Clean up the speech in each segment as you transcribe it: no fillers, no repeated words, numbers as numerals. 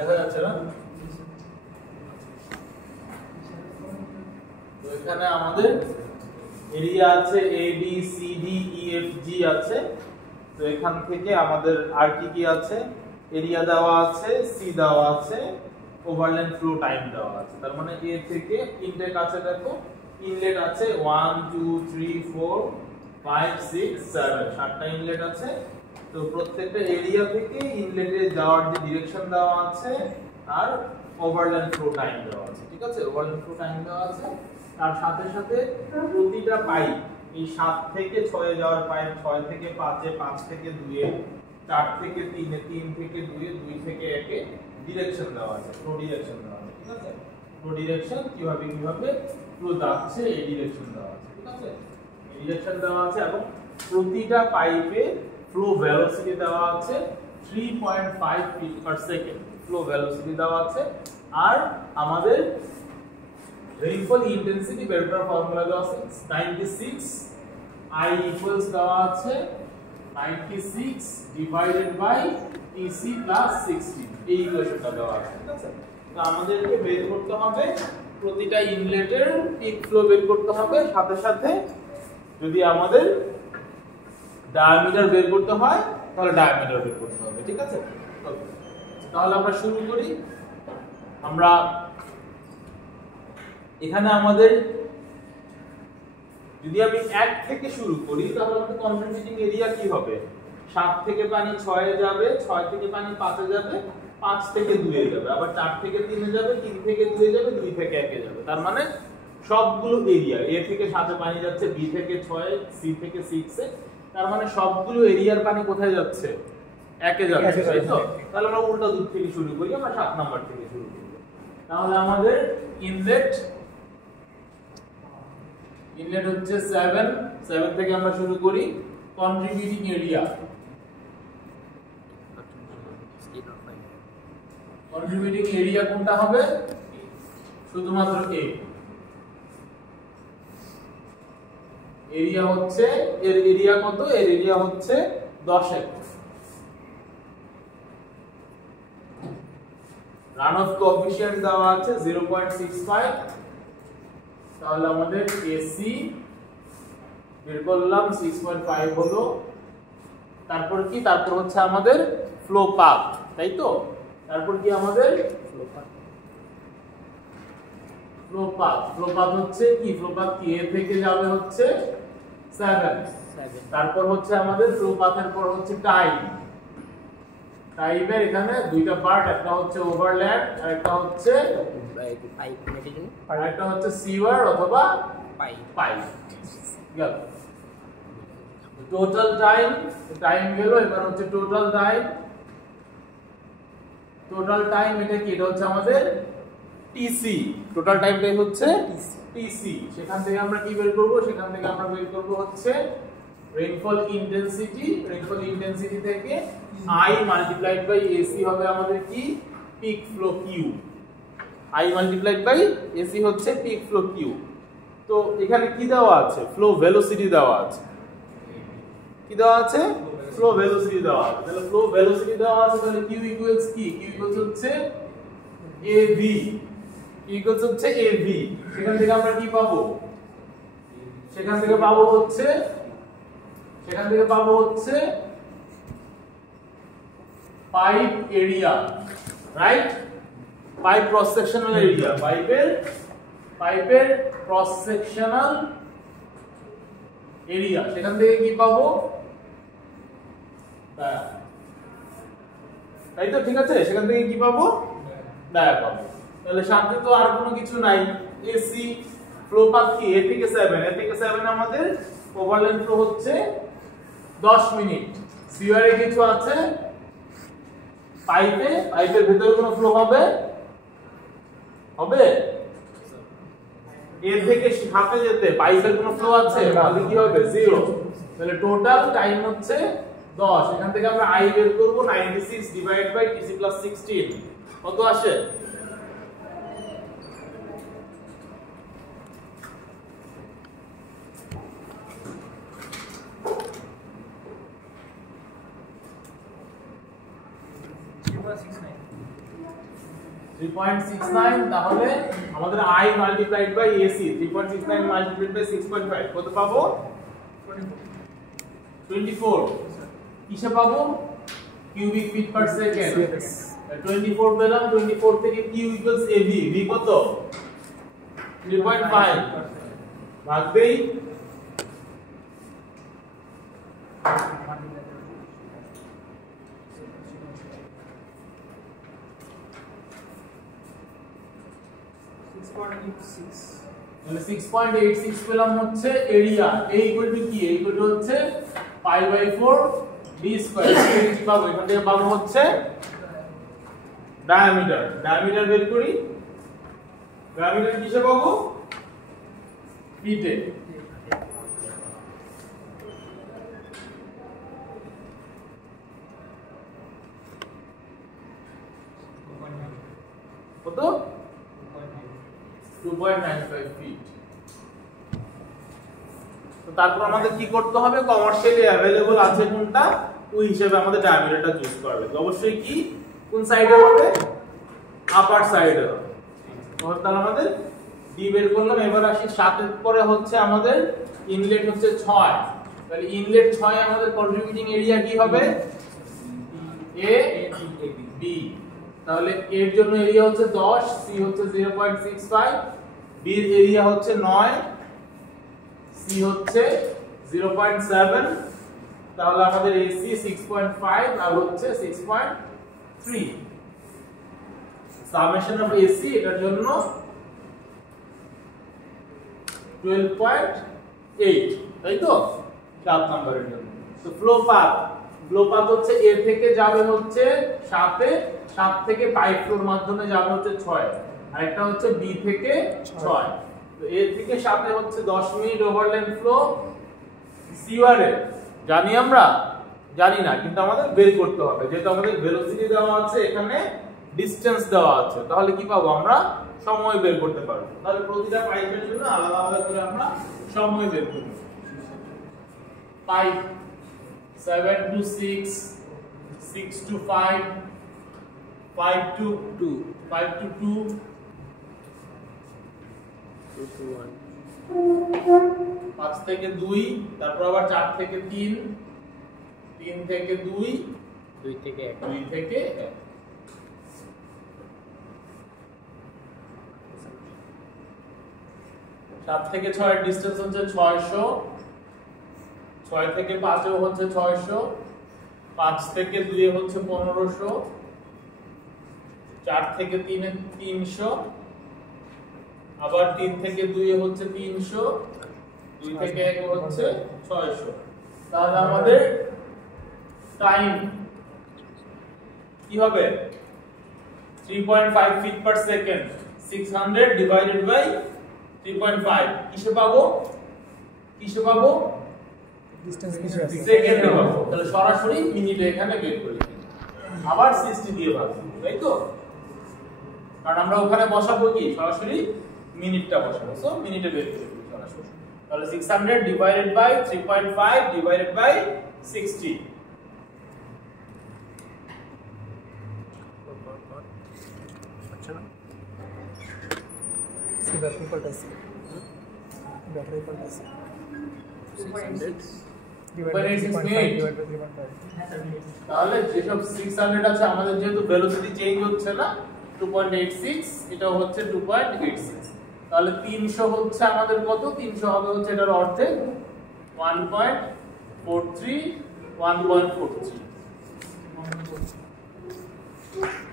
দেখা যাচ্ছে না? তো এখানে আমাদের এরিয়া আছে A B C D E F G আছে। তো এখান থেকে আমাদের আর কি আছে, এরিয়া দেওয়া আছে, সি দেওয়া আছে, ওভারল্যান্ড ফ্লো টাইম দেওয়া আছে। তার মানে এ থেকে ইনটেক আছে, দেখো ইনলেট আছে 1 2 3 4 5 6 7 সাতটা ইনলেট আছে। তো প্রত্যেকটা এরিয়া থেকে ইনলেটে যাওয়ার যে ডিরেকশন দেওয়া আছে আর ওভারল্যান্ড ফ্লো টাইম দেওয়া আছে। ঠিক আছে, ওভারল্যান্ড ফ্লো টাইম দেওয়া আছে। তার সাথে সাথে প্রতিটা পাইপ, এই 7 থেকে 6 এ যাওয়ার পাইপ, 6 থেকে 5 এ, 5 থেকে 2 এ, 4 থেকে 3 এ, 3 থেকে 2 এ, 2 থেকে 1 এ ডিরেকশন দেওয়া আছে, ফ্লো ডিরেকশন দেওয়া আছে। ঠিক আছে, ফ্লো ডিরেকশন কিভাবে ফ্লো যাচ্ছে এই ডিরেকশন দেওয়া আছে। ঠিক আছে, এই ডিরেকশন দেওয়া আছে এবং প্রতিটা পাইপে ফ্লো ভেলোসিটি দেওয়া আছে 3.5 feet per second flow velocity দেওয়া আছে। আর আমাদের রেইনফল ইন্টেন্সিটি বের করার ফর্মুলা দেওয়া আছে 96 I ইকুয়ালস দেওয়া আছে 96 ডিভাইডেড বাই TC প্লাস 60 এই ইকুয়েশনটা দেওয়া আছে। ঠিক আছে, তো আমাদেরকে বের করতে হবে প্রতিটা ইনলেটের পিক ফ্লো বের করতে হবে, সাথে সাথে যদি আমাদের ডায়ামিটার বের করতে হয় তাহলে ডায়ামিটার বের করতে হবে। ঠিক আছে, তাহলে আমরা শুরু করি। আমরা এখানে আমাদের যদি আমি 1 থেকে শুরু করি তাহলে আমাদের কন্ট্রিবিউটিং এরিয়া কি হবে? 7 থেকে পানি 6 এ যাবে, 6 থেকে পানি 5 এ যাবে, 5 থেকে 2 এ যাবে, আবার 4 থেকে 3 এ যাবে, 3 থেকে 2 এ যাবে, 2 থেকে 1 এ যাবে। তার মানে সবগুলো এরিয়া, এ থেকে 7 এ পানি যাচ্ছে, বি থেকে 6 এ, সি থেকে 6 এ, তার মানে সবগুলো এরিয়ার পানি কোথায় যাচ্ছে? 1 এ যাচ্ছে, তাই তো? তাহলে আমরা উল্টা দিক থেকে শুরু করি, আমরা 7 নাম্বার থেকে শুরু করি। তাহলে আমাদের ইনলেট হচ্ছে 7 থেকে আমরা শুরু করি। কন্ট্রিবিউটিং এরিয়া কোনটা হবে? শুধুমাত্র এ। এরিয়া হচ্ছে, এর এরিয়া কত? এর এরিয়া হচ্ছে 10 একর। রান অফ কোএফিশিয়েন্ট দেওয়া আছে 0.65। তাহলে আমাদের এসি বের করলাম 6.5 হলো। তারপর কি? তারপর হচ্ছে আমাদের ফ্লো পাথ, তাই তো? তারপর কি আমাদের ফ্লো পাথ হচ্ছে কি? ফ্লো পাথ কি? এ থেকে যাবে হচ্ছে 7। তারপর হচ্ছে আমাদের ফ্লো পাথের পর হচ্ছে টাইমের এখানে দুইটা পার্ট, একটা হচ্ছে ওভারল্যান্ড আর একটা হচ্ছে পাইপ, আর একটা হচ্ছে সিওয়ার অথবা পাইপ। গেল টোটাল টাইম গেল। এবার হচ্ছে টোটাল টাইম এটা কি? এটা হচ্ছে আমাদের টিসি। টোটাল টাইমটাই হচ্ছে টিসি। সেখান থেকে আমরা কি বের করব? সেখান থেকে আমরা বের করব হচ্ছে রেইনফল ইন্টেন্সিটি থেকে I মাল্টিপ্লাইড বাই AC হবে আমাদের কি? Peak flow Q. I multiplied by AC হচ্ছে পিক ফ্লো কিউ। তো এখানে কি দেওয়া আছে? ফ্লো ভেলোসিটি দেওয়া আছে। কি দেওয়া আছে? ফ্লো ভেলোসিটি দেওয়া আছে। তাহলে ফ্লো ভেলোসিটি দেওয়া আছে, তাহলে কিউ ইকুয়ালস কি? কিউ ইকুয়ালস হচ্ছে AV। কিউ ইকুয়ালস হচ্ছে AV। সেখান থেকে আমরা কি পাবো? সেখান থেকে পাবো হচ্ছে pipe area, right? Pipe cross sectional area, পাইপের ক্রস সেকশনাল এরিয়া। সেখান থেকে কি পাবো? তাই তো? ঠিক আছে, সেখান থেকে কি পাবো? ডায়া পাবো। তাহলে সাথে তো আর কোনো কিছু নাই। এসি ফ্লো পাথ কি? এ থেকে 7 আমাদের ওভারল্যান্ড ফ্লো হচ্ছে 10 মিনিট। সিওয়ারে কিছু আছে, পাইপের ভিতরে কোনো ফ্লো হবে? এর থেকে সাথে যেতে পাইপের কোনো ফ্লো আছে? তাহলে কি হবে? 0। তাহলে টোটাল টাইম হচ্ছে 10। এখান থেকে আমরা I বের করব 96 ডিভাইড বাই TC প্লাস 16 কত আসে? 3.69 তাহলে আমাদের I multiplied by AC 3.69 multiplied by 6.5 কত পাবো 24 কিসে পাবো কিউবিক ফিট পার সেকেন্ড 24 পেলাম 24 থেকে Q ইকুয়ালস AB V কত 3.5 ভাগ দেই মানে 6.86 পেলাম হচ্ছে এরিয়া A ইকুয়াল টু কি A ইকুয়াল টু হচ্ছে পাই বাই 4 d স্কয়ার কি পাবো এখান থেকে পাবো হচ্ছে ডায়ামিটার বের করি ডায়ামিটার কিসে পাবো ফিটে কত 2.95 ফিট তো তারপর আমাদের কি করতে হবে কমার্শিয়ালি अवेलेबल আছে কোনটা ওই হিসেবে আমাদের ডায়ামিটারটা চুজ করতে হবে অবশ্যই কি কোন সাইডে হবে আপার সাইডে হবে তাহলে আমাদের ডি বের করলাম এবার আসি 7 এর পরে হচ্ছে আমাদের ইনলেট হচ্ছে 6 তাহলে ইনলেট 6 আমাদের কন্ট্রিবিউটিং এরিয়া কি হবে এ বি তাহলে এর জন্য এরিয়া হচ্ছে 10 সি হচ্ছে 0.65 বি এর এরিয়া হচ্ছে 9 সি হচ্ছে 0.7 তাহলে আমাদের এসি 6.5 আর হচ্ছে 6.3 সামেশন অফ এসি এটার জন্য 12.8 তাই তো 7 নম্বরের জন্য তো ফ্লো পাথ হচ্ছে এ থেকে যাবে হচ্ছে 7 এ 7 থেকে পাইপ ফ্লোর মাধ্যমে যাবে হচ্ছে 6 আর একটা হচ্ছে বি থেকে 6 তো এ থেকে 7 এ হচ্ছে 10 মিনিট ওভারল্যান্ড ফ্লো সিওয়ারে জানি আমরা জানি না কিন্তু আমাদের বের করতে হবে যেহেতু আমাদের ভেলোসিটি দেওয়া আছে এখানে ডিসটেন্স দেওয়া আছে তাহলে কি পাবো আমরা সময় বের করতে পারবো তাহলে প্রতিটা পাইপের জন্য আলাদা আলাদা করে আমরা সময় বের করব pipe 7 to 6 6 to 5 5 to 2 5 to 2 2 to 1 5 থেকে 2 তারপর আবার 4 থেকে 3 3 থেকে 2 2 থেকে 1 2 থেকে 1 7 থেকে 6 এর ডিসটেন্স হচ্ছে 600 6 থেকে 5 এ হচ্ছে 600 5 থেকে 2 এ হচ্ছে 1500 4 থেকে 3 এ 300 আবার 3 থেকে 2 এ হচ্ছে 300 2 থেকে 1 এ হচ্ছে 600 তাহলে আমাদের টাইম কি হবে 3.5 feet per second 600 divided by 3.5 কিসে পাবো ডিসটেন্স সেকেন্ডে পাবো তাহলে সরাসরি মিনিটে এখানে বের করি আবার 60 দিয়ে ভাগ তাই তো কারণ আমরা ওখানে বসাবো কি সরাসরি মিনিটটা বসাবো সো মিনিটে বের করি সরাসরি তাহলে 600 ডিভাইডেড বাই 3.5 ডিভাইডেড বাই 60 अच्छा ना इसकी बैटरी पर टेस्ट তাহলে যেসব 600 আছে আমাদের যেহেতু ভেলোসিটি চেঞ্জ হচ্ছে না 2.86 এটা হচ্ছে 2.86 তাহলে 300 হচ্ছে আমাদের কত 300 হবে হচ্ছে এটার অর্ধেক 1.43 1.43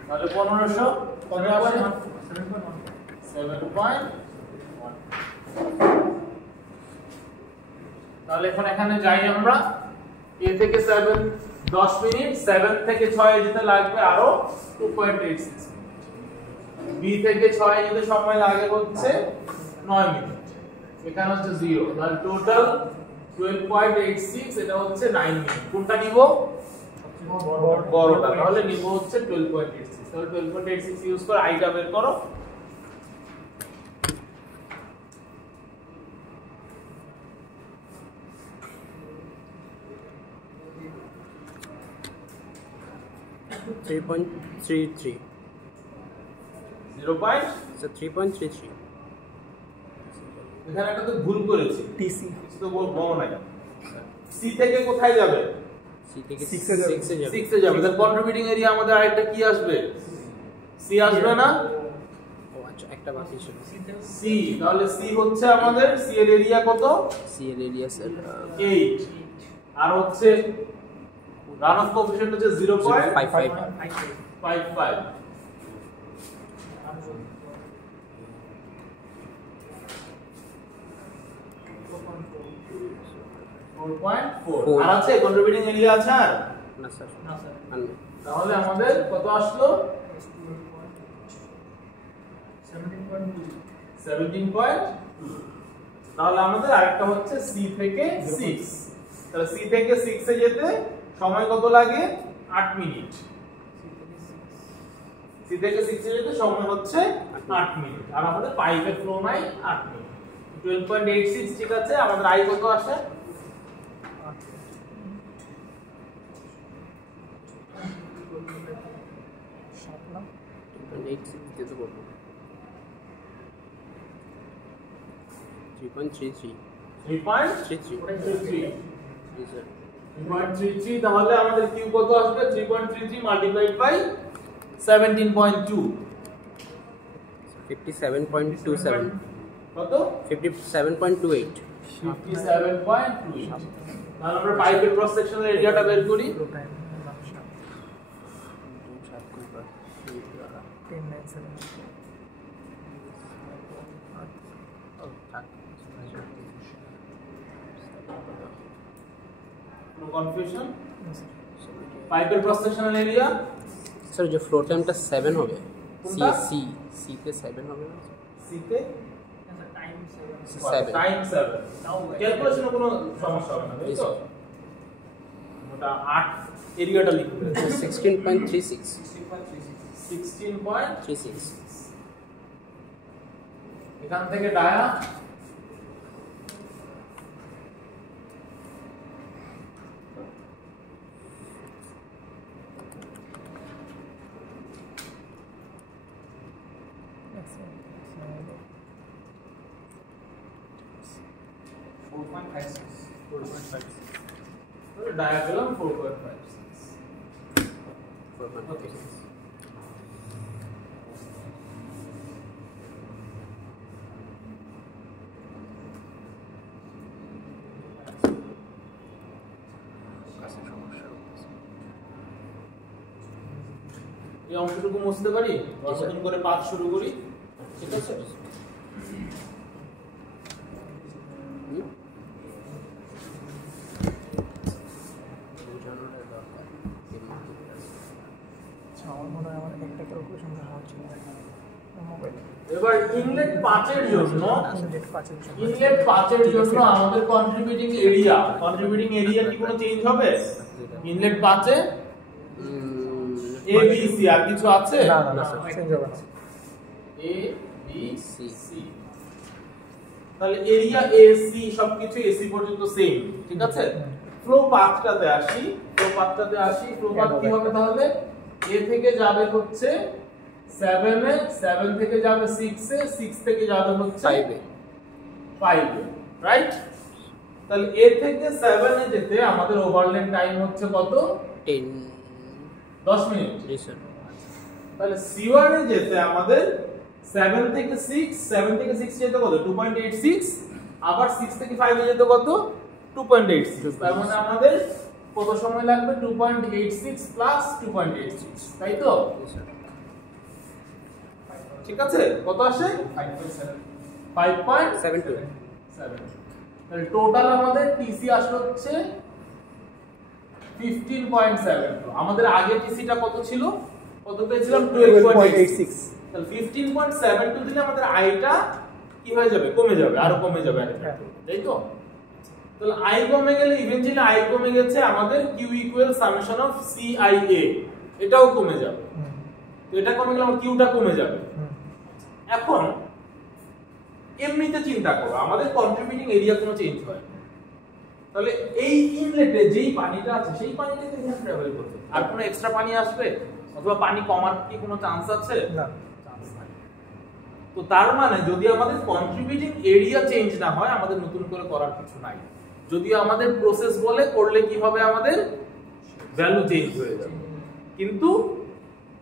তাহলে 1500 কত হবে 7.1 তাহলে এখন এখানে যাই আমরা a থেকে 7 10 মিনিট 7 থেকে 6 এ যেতে লাগবে আরো 2.86 b থেকে 6 এ যেতে সময় লাগে হচ্ছে 9 মিনিট এখানে হচ্ছে 0 তাহলে টোটাল 12.86 এটা হচ্ছে 9 মিনিট কোনটা নিব বড়টা তাহলে নিব হচ্ছে 12.86 তাহলে 12.86 ইউজ করে আইটা বের করো $3.33 3.33 এখানে একটা তো ভুল করেছি, টিসি কিছু তো বলবো নাই। সি থেকে কোথায় যাবে? সি থেকে 6 এ যাবে। 6 এ যাবে। তাহলে কন্ট্রিবিউটিং এরিয়া আমাদের আরেকটা কি আসবে? সি আসবে না? ও আচ্ছা, একটা বাকি ছিল। সি, তাহলে সি হচ্ছে আমাদের, সি এর এরিয়া কত? সি এর এরিয়া স্যার 8, আর হচ্ছে রান অফ কোএফিশিয়েন্ট হচ্ছে 0.55 0.55। আর আছে কন্ট্রিবিউটিং এরিয়া আছে আর না স্যার, তাহলে আমাদের কত আসলো? 17.2। তাহলে আমাদের আরেকটা হচ্ছে সি থেকে 6। তাহলে সি থেকে 6 এ যেতে সময় কত লাগে? 8 মিনিট। সি থেকে 6 এ যেতে সময় হচ্ছে 8 মিনিট, আর আমাদের পাইপের ফ্লো নাই 8 মিনিট। 12.86 ঠিক আছে। আমাদের আই কত আসে? দিতে বলবো 3.33 3.33। জি স্যার 3.33, তাহলে আমাদের কিউ কত আসবে? 3.33 মাল্টিপ্লাইড বাই 17.2, 57.27 কত? 57.28 57.28। তাহলে আমরা পাইপের ক্রস সেকশনাল এরিয়াটা বের করি। কোনো কনফিউশন? পাইপের ক্রস সেকশনাল এরিয়া স্যার যে ফ্লো টাইমটা 7 হবে, সি কোনটা? সি সি তে 7 হবে না সি তে স্যার 7 টাইম 7। ক্যালকুলেশনে কোনো সমস্যা হবে না, তাই তো? ওটা 8 এরিয়াটা লিখবে 16.36 16.36। এখান থেকে ডায়া ডায়া পেলাম 4.56। 4.56 এই অংশটুকু মুছতে পারি, নতুন করে পাঠ শুরু করি, ঠিক আছে? আমার মনে হয় আমার একটা ক্যালকুলেশন হওয়া ছিল মোবাইলে। এবার ইনলেট 5 এর জন্য আমাদের কন্ট্রিবিউটিং এরিয়া কি কোনো চেঞ্জ হবে? ইনলেট 5 এ এ বি সি আর কিছু আছে? না না চেঞ্জ হবে না। এ বি সি, তাহলে এরিয়া এ সি সবকিছু এসি পর্যন্ত সেম, ঠিক আছে? ফ্লো পাথটাতে আসি, ফ্লো পাথ কি হবে তাহলে? এ থেকে যাবে হচ্ছে 7 এ, 7 থেকে যাবে 6 এ, 6 থেকে যাবে হচ্ছে 5 এ, রাইট? তাহলে এ থেকে 7 এ যেতে আমাদের ওভারল্যান্ড টাইম হচ্ছে কত? 10 মিনিট। জি স্যার তাহলে C1 এ যেতে আমাদের 7 থেকে 6 যেতে কত? 2.86, আবার 6 থেকে 5 এ যেতে কত? 2.86। তার মানে আমাদের কত সময় লাগবে? 2.86 প্লাস 2.86, তাই তো? ঠিক আছে, কত আসে? 5.72। তাহলে টোটাল আমাদের টিসি আসলো হচ্ছে 15.72। আমাদের আগে টিসিটা কত ছিল? কত পেয়েছিলাম? 12.86। তাহলে 15.72 দিলে আমাদের আইটা কি হয়ে যাবে? কমে যাবে, আরো কমে যাবে, তাই তো? তাহলে আই কমে গেলে ইভেন্চুয়ালি আই কমে গেছে, আমাদের Q equal summation of C I A, এটাও কমে যাবে। তো এটা কমে গেলে আমার কিউটা কমে যাবে। এখন এমনিতে চিন্তা করো, আমাদের কন্ট্রিবিউটিং এরিয়া কোনো চেঞ্জ হয় না, তাহলে এই ইনলেটে যেই পানিটা আছে সেই পানিটাতে এখানে ট্রাভেল করবে, আর কোনো এক্সট্রা পানি আসবে অথবা পানি কমার কি কোনো চান্স আছে? না, চান্স নাই। তো তার মানে যদি আমাদের কন্ট্রিবিউটিং এরিয়া চেঞ্জ না হয় আমাদের নতুন করে করার কিছু নাই। যদি আমাদের প্রসেস বলে করলে কি হবে, আমাদের ভ্যালু চেঞ্জ হয়ে যাবে।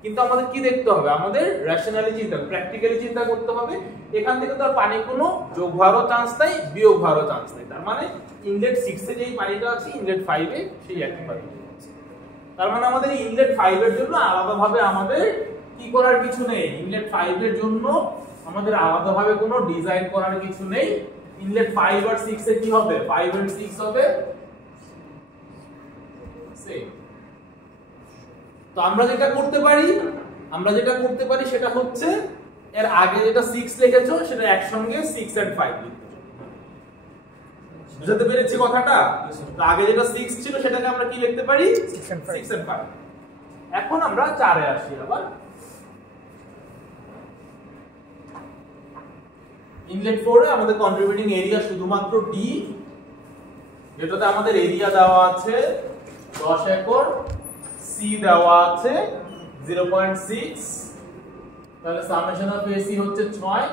কিন্তু আমাদের কি দেখতে হবে, আমাদের রেশনালি চিন্তা, প্র্যাকটিক্যালি চিন্তা করতে হবে। এখান থেকে তো আর পানি কোনো যোগ হওয়ারও চান্স নাই, বিয়োগ হওয়ারও চান্স নাই। তার মানে ইনলেট 6 এ যেই পানিটা আছে ইনলেট 5 এ সেই একই পানি আছে। তার মানে আমাদের ইনলেট 5 এর জন্য আলাদাভাবে আমাদের কি করার কিছু নেই। ইনলেট 5 এর জন্য আমাদের আলাদাভাবে কোনো ডিজাইন করার কিছু নেই। ইনলেট 5 আর 6 এ কি হবে, 5 আর 6 হবে সেম। তো আমরা যেটা করতে পারি সেটা হচ্ছে এর আগে যেটা 6 লিখেছো সেটা একসঙ্গে 6 and 5 লিখতে। বুঝতে পেরেছি কথাটা? তো আগে যেটা 6 ছিল সেটাকে আমরা কি লিখতে পারি, 6 and 5। এখন আমরা 4 এ আসি। আবার ইনলেট 4 এ আমাদের কন্ট্রিবিউটিং এরিয়া শুধুমাত্র ডি, যেটাতে আমাদের এরিয়া দেওয়া আছে 10 একর, সি দেওয়া আছে 0.6, তাহলে সামেশন অফ এসি হচ্ছে 6,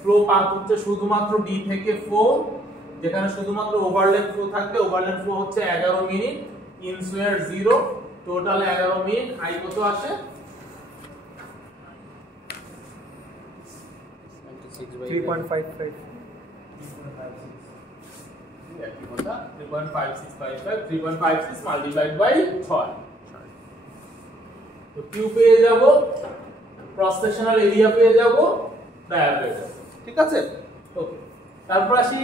ফ্লো পাথ হচ্ছে শুধুমাত্র ডি থেকে 4, যেখানে শুধুমাত্র ওভারল্যাপ ফ্লো থাকবে। ওভারল্যাপ ফ্লো হচ্ছে 11 মিনিট, ইনসুয়ার 0, টোটাল 11 মিনিট। আই কত আসে, 3.55 একই কথা, 3.5655, 3.56 মাল্টিপ্লাইড বাই 6। তো কিউ পেয়ে যাব, ক্রস সেকশনাল এরিয়া পেয়ে যাব, ডায়ামিটার। ঠিক আছে, ওকে। তারপর আসি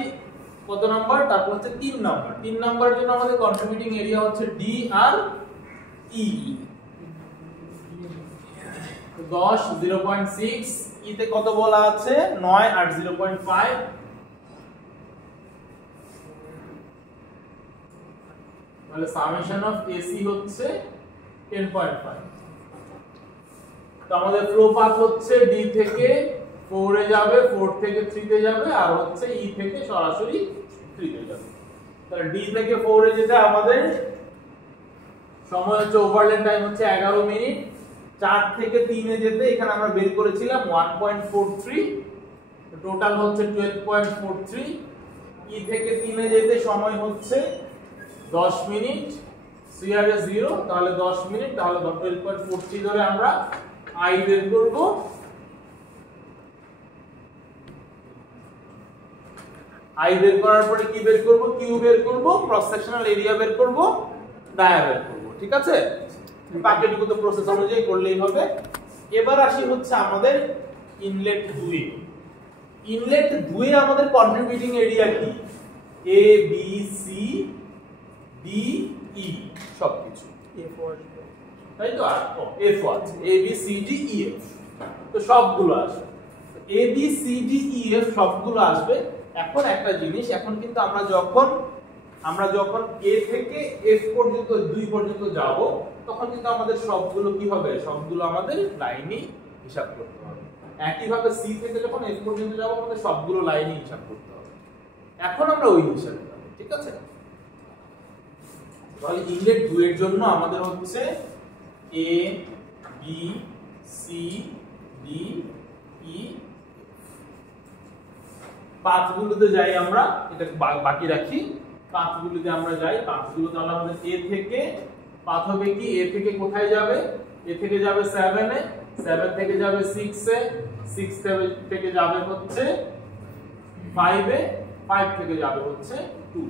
কত নাম্বার, তারপর হচ্ছে 3 নাম্বার। 3 নাম্বারের জন্য আমাদের কন্ট্রিবিউটিং এরিয়া হচ্ছে ডি আর ই। 10 0.6, ই তে কত বলা আছে 9 আর 0.5, তাহলে সামেশন অফ এসি হচ্ছে 10.5। তো আমাদের ফ্লো পাথ হচ্ছে ডি থেকে 4 এ যাবে, 4 থেকে 3 তে যাবে, আর হচ্ছে ই থেকে সরাসরি 3 তে যাবে। তাহলে ডি থেকে 4 এ যেতে আমাদের সময় হচ্ছে, ওভারল্যাপ টাইম হচ্ছে 11 মিনিট। 4 থেকে 3 এ যেতে এখানে আমরা বের করেছিলাম 1.43, টোটাল হচ্ছে 12.43। ই থেকে 3 এ যেতে সময় হচ্ছে 10 মিনিট, সিআর এ 0, তাহলে 10 মিনিট, তাহলে 12.43 ধরে আমরা আই বের করব। আই বের করার পরে কি বের করব, কিউ বের করব, ক্রস সেকশনাল এরিয়া বের করব, ডায়া বের করব। ঠিক আছে, বাকিটুকু তো প্রসেস অনুযায়ী করলেই হবে। এবার আসি হচ্ছে আমাদের ইনলেট 2 এ। ইনলেট 2 এ আমাদের কন্ট্রিবিউটিং এরিয়া কি, A B C D E সবকিছু, তাই তো? আর এফ আছে, A B C D E F, তো সবগুলো আসবে। A B C D E F সবগুলো আসবে। এখন একটা জিনিস, এখন কিন্তু আমরা যখন এ থেকে এফ পর্যন্ত 2 পর্যন্ত যাব, তখন কিন্তু আমাদের সবগুলো কি হবে, সবগুলো আমাদের লাইনই হিসাব করতে হবে। একই ভাবে সি থেকে যখন এফ পর্যন্ত যাব আমাদের সবগুলো লাইনই হিসাব করতে হবে। এখন আমরা ওই হিসাবে যাব। ঠিক আছে, তাহলে ইনলেট 2 এর জন্য আমাদের হচ্ছে এ বি সি ডি ই। পাথগুলোতে যাই আমরা, এটা বাকি রাখি, পাথগুলোতে আমরা যাই। পাথগুলো তাহলে আমাদের এ থেকে পাথ হবে কি, এ থেকে কোথায় যাবে, এ থেকে যাবে 7 এ, 7 থেকে যাবে 6 এ, 6 থেকে যাবে হচ্ছে 5 এ, 5 থেকে যাবে হচ্ছে 2।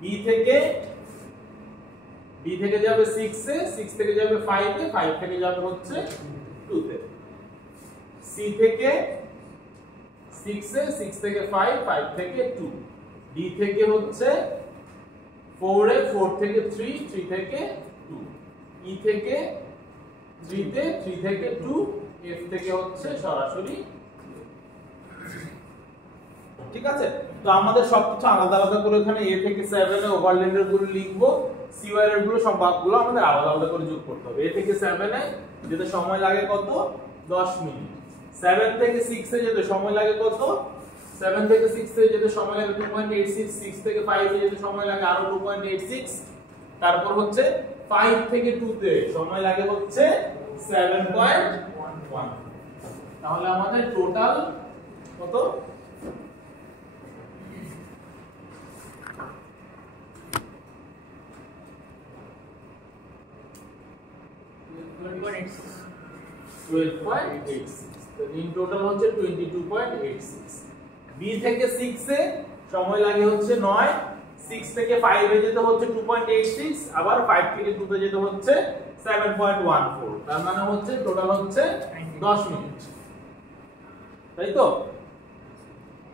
বি থেকে যাবে 6 এ, 6 থেকে যাবে 5 এ, 5 থেকে যাবে হচ্ছে 2 তে। সি থেকে 6 এ, 6 থেকে 5, 5 থেকে 2। ডি থেকে হচ্ছে 4 এ, 4 থেকে 3, 3 থেকে 2। ই থেকে 3 তে, 3 থেকে 2। এফ থেকে হচ্ছে সরাসরি। ঠিক আছে, তো আমাদের সবকিছু আলাদা আলাদা করে এখানে এ থেকে 7 এ ওভারল্যান্ডের গুলো লিখবো, সি ওয়ার এর গুলো সব ভাগগুলো আমাদের আলাদা আলাদা করে যোগ করতে হবে। এ থেকে 7 এ যেতে সময় লাগে কত, 10 মিনিট। 7 থেকে 6 এ যেতে সময় লাগে কত, 7 থেকে 6 এ যেতে সময় লাগে 2.86, 6 থেকে 5 এ যেতে সময় লাগে আরো 2.86, তারপর হচ্ছে 5 থেকে 2 তে সময় লাগে হচ্ছে 7.1। তাহলে আমাদের টোটাল কত? ইন টোটাল হচ্ছে 22.86। বি থেকে 6 এ সময় লাগে হচ্ছে 9, 6 থেকে 5 এ যেতে হচ্ছে 2.86, আবার 5 থেকে 2 তে যেতে হচ্ছে 7.14। তার মানে হচ্ছে টোটাল হচ্ছে 10 মিনিট, তাই তো?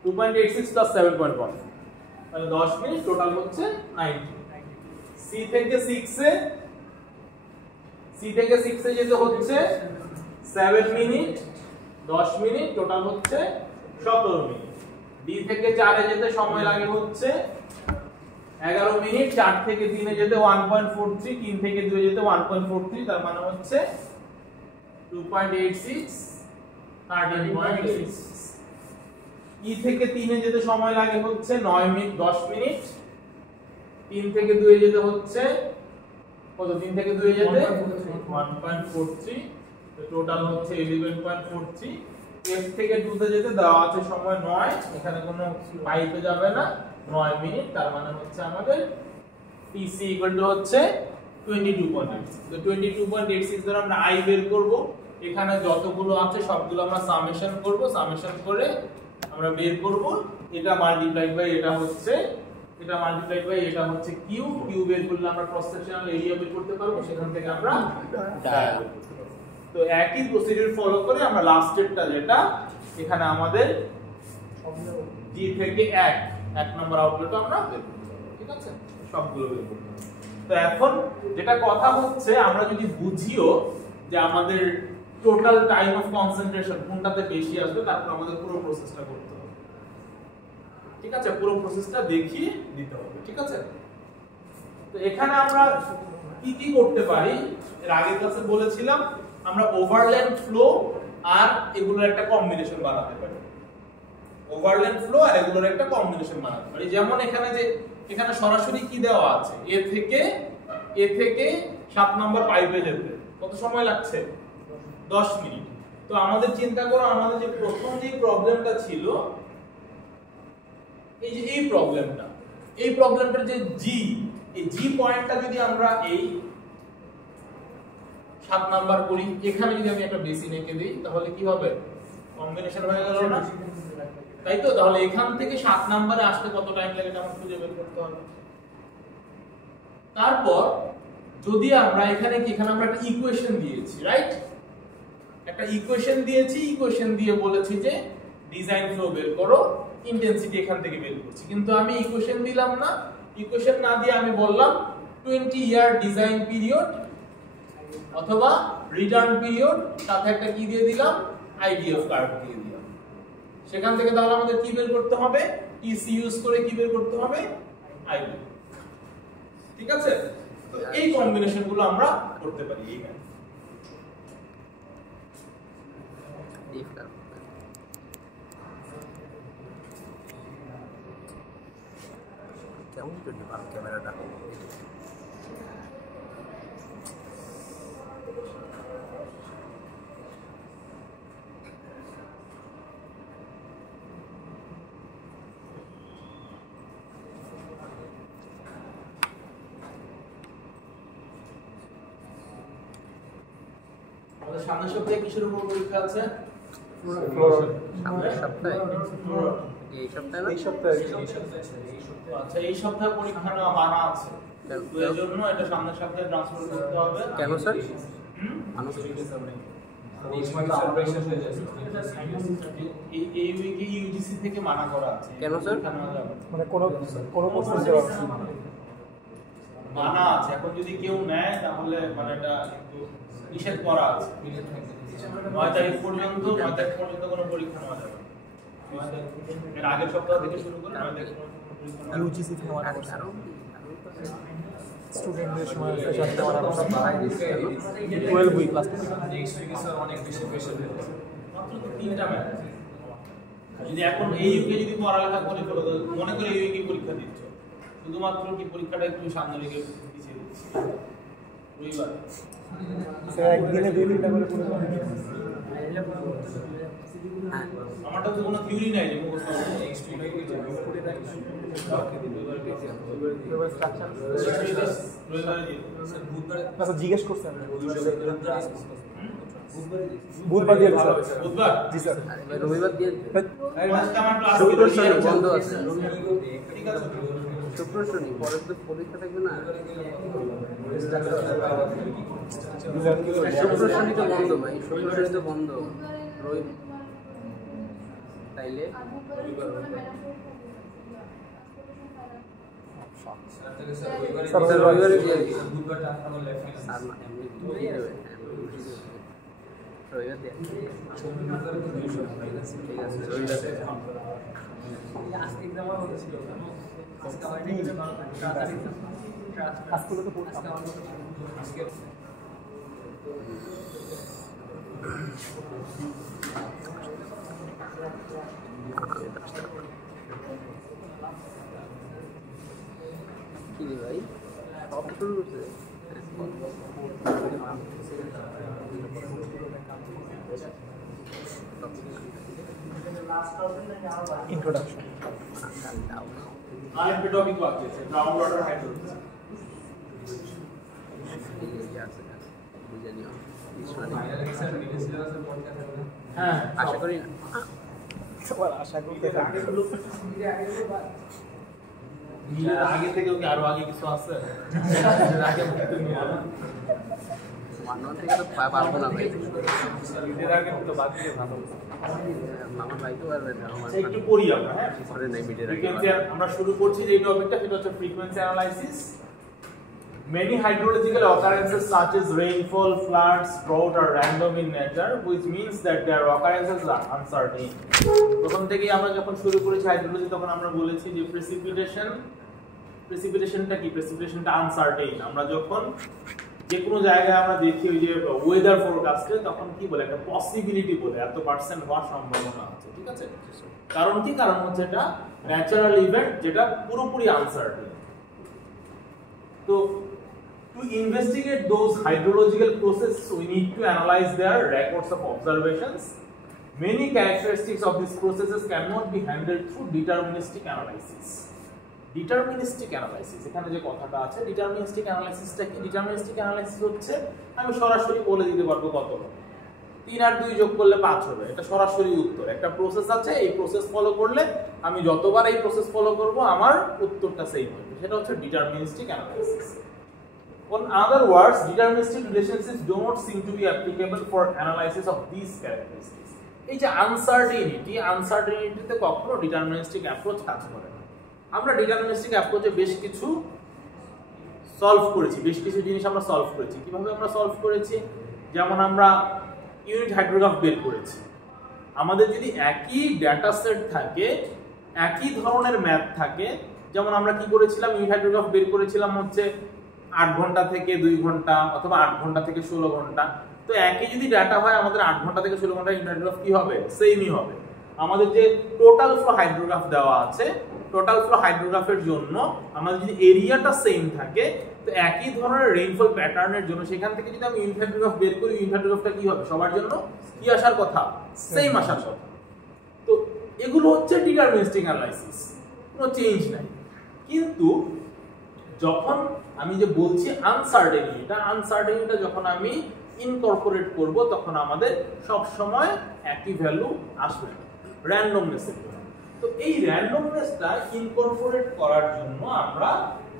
2.86 প্লাস 7.14 তাহলে 10 মিনিট, টোটাল হচ্ছে 90। সি থেকে 6 এ যেতে হচ্ছে 7 মিনিট, 10 মিনিট, টোটাল হচ্ছে 17 মিনিট। ডি থেকে 4 এ যেতে সময় লাগে হচ্ছে 11 মিনিট, 4 থেকে 3 এ যেতে 1.43, 3 থেকে 2 এ যেতে 1.43, তার মানে হচ্ছে 2.86 13.86। ই থেকে 3 এ যেতে সময় লাগে হচ্ছে 9 মিনিট 10 মিনিট, 3 থেকে 2 এ যেতে হচ্ছে কত? 3 থেকে 2 এ যেতে 1.43, তো টোটাল হচ্ছে 11.43। এফ থেকে 2 তে যেতে দেওয়া আছে সময় 9, এখানে কোনো পাইপে যাবে না, 9 মিনিট, তার মানে হচ্ছে আমাদের টিসি ইকুয়াল টু হচ্ছে 22.86। তো 22.86 দ্বারা আমরা আই বের করব। এখানে যতগুলো আছে সবগুলো আমরা সামেশন করব, সামেশন করে আমরা বের করব এটা মাল্টিপ্লাইড বাই এটা হচ্ছে কিউ, কিউ বের করলে আমরা ক্রস সেকশনাল এরিয়া বের করতে পারবো, সেখান থেকে আমরা ডায়া। তো একই প্রসিডিউর ফলো করে আমরা লাস্টেরটা যেটা এখানে আমাদের জি থেকে 1 নম্বর আউটলেট আমরা বের করব, ঠিক আছে? সবগুলো বের করব। তো এখন যেটা কথা হচ্ছে, আমরা যদি বুঝিও যে আমাদের টোটাল টাইম অফ কনসেন্ট্রেশন কোনটাতে বেশি আসবে, তারপর আমাদের পুরো প্রসেসটা করতে হবে, ঠিক আছে? পুরো প্রসেসটা দেখিয়ে দিতে হবে, ঠিক আছে? তো এখানে আমরা কি কি করতে পারি, এর আগের ক্লাসে বলেছিলাম আমরা ওভারল্যান্ড ফ্লো আর এগুলোর একটা কম্বিনেশন বানাতে পারি। ওভারল্যান্ড ফ্লো আর এগুলোর একটা কম্বিনেশন বানাতে পারি। যেমন এখানে সরাসরি কি দেওয়া আছে, এ থেকে 7 নম্বর পাইপে যেতে কত সময় লাগছে? 10 মিনিট। তো আমাদের চিন্তা করো, আমাদের যে প্রথম যে প্রবলেমটা ছিল, এই প্রবলেমটার যে জি পয়েন্টটা যদি আমরা এই 7 নাম্বার করি, এখানে যদি আমি একটা বেসিন এঁকে দিই, তাহলে কি হবে? কম্বিনেশন হয়ে গেল না, তাই তো? তাহলে এখান থেকে 7 নম্বরে আসতে কত টাইম লাগে এটা আমাকে খুঁজে বের করতে হবে। তারপর যদি আমরা এখানে আমরা একটা ইকুয়েশন দিয়েছি, রাইট? একটা ইকুয়েশন দিয়েছি, ইকুয়েশন দিয়ে বলেছি যে ডিজাইন ফ্লো বের করো, ইন্টেন্সিটি এখান থেকে বের করছি, কিন্তু আমি ইকুয়েশন দিলাম না। ইকুয়েশন না দিয়ে আমি বললাম 20 ইয়ার ডিজাইন পিরিয়ড অথবা রিটার্ন পিরিয়ড, সাথে একটা কি দিয়ে দিলাম? আইডিএফ কার্ভ দিয়ে দিলাম। সেখান থেকে তাহলে আমাদের কি বের করতে হবে? টিসি ইউজ করে কি বের করতে হবে? আইডিএফ, ঠিক আছে? তো এই কম্বিনেশন গুলো আমরা করতে পারি এইখানে। কেমন চলছে ক্যামেরাটা? আমাদের সামনের সপ্তাহে কিসের উপর পরীক্ষা আছে? সামনের সপ্তাহে? এই সপ্তাহে না? আচ্ছা, এই সপ্তাহে পরীক্ষা না মানা আছে, তো এর জন্য এটা সামনের সপ্তাহে ট্রান্সফার করতে হবে। কেন স্যার? এই উইকে ইউজিসি থেকে মানা করা আছে। কেন স্যার? মানে কোনো মানা আছে, এখন যদি কেউ নেয় তাহলে মানে এটা কিন্তু নিষেধ করা আছে। 9 তারিখ পর্যন্ত কোনো পরীক্ষা নেওয়া যাবে না। এর আগের সপ্তাহ থেকে শুরু করে 9 তারিখ পর্যন্ত ইউজিসি থেকে স্টুডেন্টদের সময় ফ্রেশার দেওয়ার অবস্থা 12 উইক ক্লাস নেক্সট উইকে স্যার অনেক বেশি প্রেসার দিচ্ছে, মাত্র তো 3টা ম্যাথ। যদি এখন এই ইউকে যদি পড়ালেখা করে ফেলো, মনে করে এই ইউকে পরীক্ষা দিচ্ছ, শুধুমাত্র কি পরীক্ষাটা একটু সামনে রেখে পিছিয়ে দিচ্ছি, রবিবার স্যার একদিনে 2-3টা করে পুরো আমারটা তো কোনো থিওরি নাই যে মুখস্থ আচ্ছা জিজ্ঞেস করছেন বুধবার দিয়ে স্যার বুধবার জি স্যার রবিবার দিয়ে আজকে আমার ক্লাস শুক্র শনি বন্ধ আছে ঠিক আছে শুক্র শনি পরের তো পরীক্ষা থাকবে না শুক্র শনি তো বন্ধ ভাই শুক্র শনি তো বন্ধ রবি তাইলে স্যার রবিবারে দিয়ে স্যার না এমনি দিয়ে দেবে রবিবার দিয়ে ঠিক আছে রবিবার দিয়ে আজকে তো পড়তাম কি রে ভাই সব শুরু করছে ইন্ট্রোডাকশন আরেকটা টপিক বাকি আছে গ্রাউন্ড ওয়াটার হাইড্রোলজি বুঝে নিও হ্যাঁ আশা করি না সবার আশা করতে থাকি আগে থেকে ওকে আরো আগে কিছু আছে আগে মুক্তি নিয়ে ওয়ান থেকে তো পারবো না ভাই এর আগে তো বাদ দিয়ে ভালো আমার ভাই তো পারবে না আমার একটু পড়ি আমরা হ্যাঁ ঘরে নাই মিডিয়ার ফ্রিকোয়েন্সি আমরা শুরু করছি যে টপিকটা সেটা হচ্ছে frequency analysis Many hydrological occurrences such as rainfall, floods, drought are random in nature, which means that their occurrences are uncertain. প্রথম থেকেই আমরা যখন শুরু করেছি হাইড্রোলজি তখন আমরা বলেছি যে প্রেসিপিটেশনটা কি প্রেসিপিটেশনটা আনসার্টেইন আমরা যখন যে কোনো জায়গায় আমরা দেখি ওই যে ওয়েদার ফোরকাস্টে তখন কি বলে একটা পসিবিলিটি বলে এত পার্সেন্ট হওয়ার সম্ভাবনা আছে ঠিক আছে কারণ কি কারণ হচ্ছে এটা ন্যাচারাল ইভেন্ট যেটা পুরোপুরি আনসার্টেইন তো to investigate those hydrological processes we need to analyze their records of observations. Many characteristics of these processes cannot be handled through deterministic analysis. Deterministic analysis এখানে যে কথাটা আছে deterministic analysisটা কি deterministic analysis হচ্ছে আমি সরাসরি বলে দিতে পারবো কত হবে 3 আর 2 যোগ করলে 5 হবে এটা সরাসরি উত্তর একটা প্রসেস আছে এই প্রসেস ফলো করলে আমি যতবার এই প্রসেস ফলো করব আমার উত্তরটা সেম হবে সেটা হচ্ছে deterministic analysis. In other words, deterministic relationships do not seem to be applicable for analysis of these characteristics. এই যে আনসার্টেনিটিতে কখনো ডিটারমিনিস্টিক অ্যাপ্রোচ কাজ করে না আমরা ডিটারমিনিস্টিক অ্যাপ্রোচে বেশ কিছু সলভ করেছি বেশ কিছু জিনিস আমরা সলভ করেছি কিভাবে আমরা সলভ করেছি যেমন আমরা ইউনিট হাইড্রোগ্রাফ বের করেছি আমাদের যদি একই ডেটা সেট থাকে একই ধরনের ম্যাথ থাকে যেমন আমরা কি করেছিলাম ইউনিট হাইড্রোগ্রাফ বের করেছিলাম হচ্ছে 8 ঘন্টা থেকে 2 ঘন্টা অথবা 8 ঘন্টা থেকে 16 ঘন্টা তো একই যদি ডাটা হয় আমাদের 8 ঘন্টা থেকে 16 ঘন্টা ইন্টারগ্রাফ কি হবে সেমই হবে আমাদের যে টোটাল ফ্লো হাইড্রোগ্রাফ দেওয়া আছে টোটাল ফ্লো হাইড্রোগ্রাফের জন্য আমাদের যদি এরিয়াটা সেম থাকে তো একই ধরনের রেইনফল প্যাটার্নের জন্য সেখান থেকে যদি আমি ইউনিট হাইড্রোগ্রাফ বের করি ইউনিট হাইড্রোগ্রাফটা কি হবে সবার জন্য কি আসার কথা সেম আসার কথা তো এগুলো হচ্ছে ডিটারমিনিস্টিক অ্যানালাইসিস কোনো চেঞ্জ নাই কিন্তু যখন আমি যে বলছি আনসার্টেনিটিটা যখন আমি ইনকর্পোরেট করব তখন আমাদের সব সময় একই ভ্যালু আসবে না র্যান্ডমনেসের জন্য তো এই র্যান্ডমনেসটা ইনকর্পোরেট করার জন্য আমরা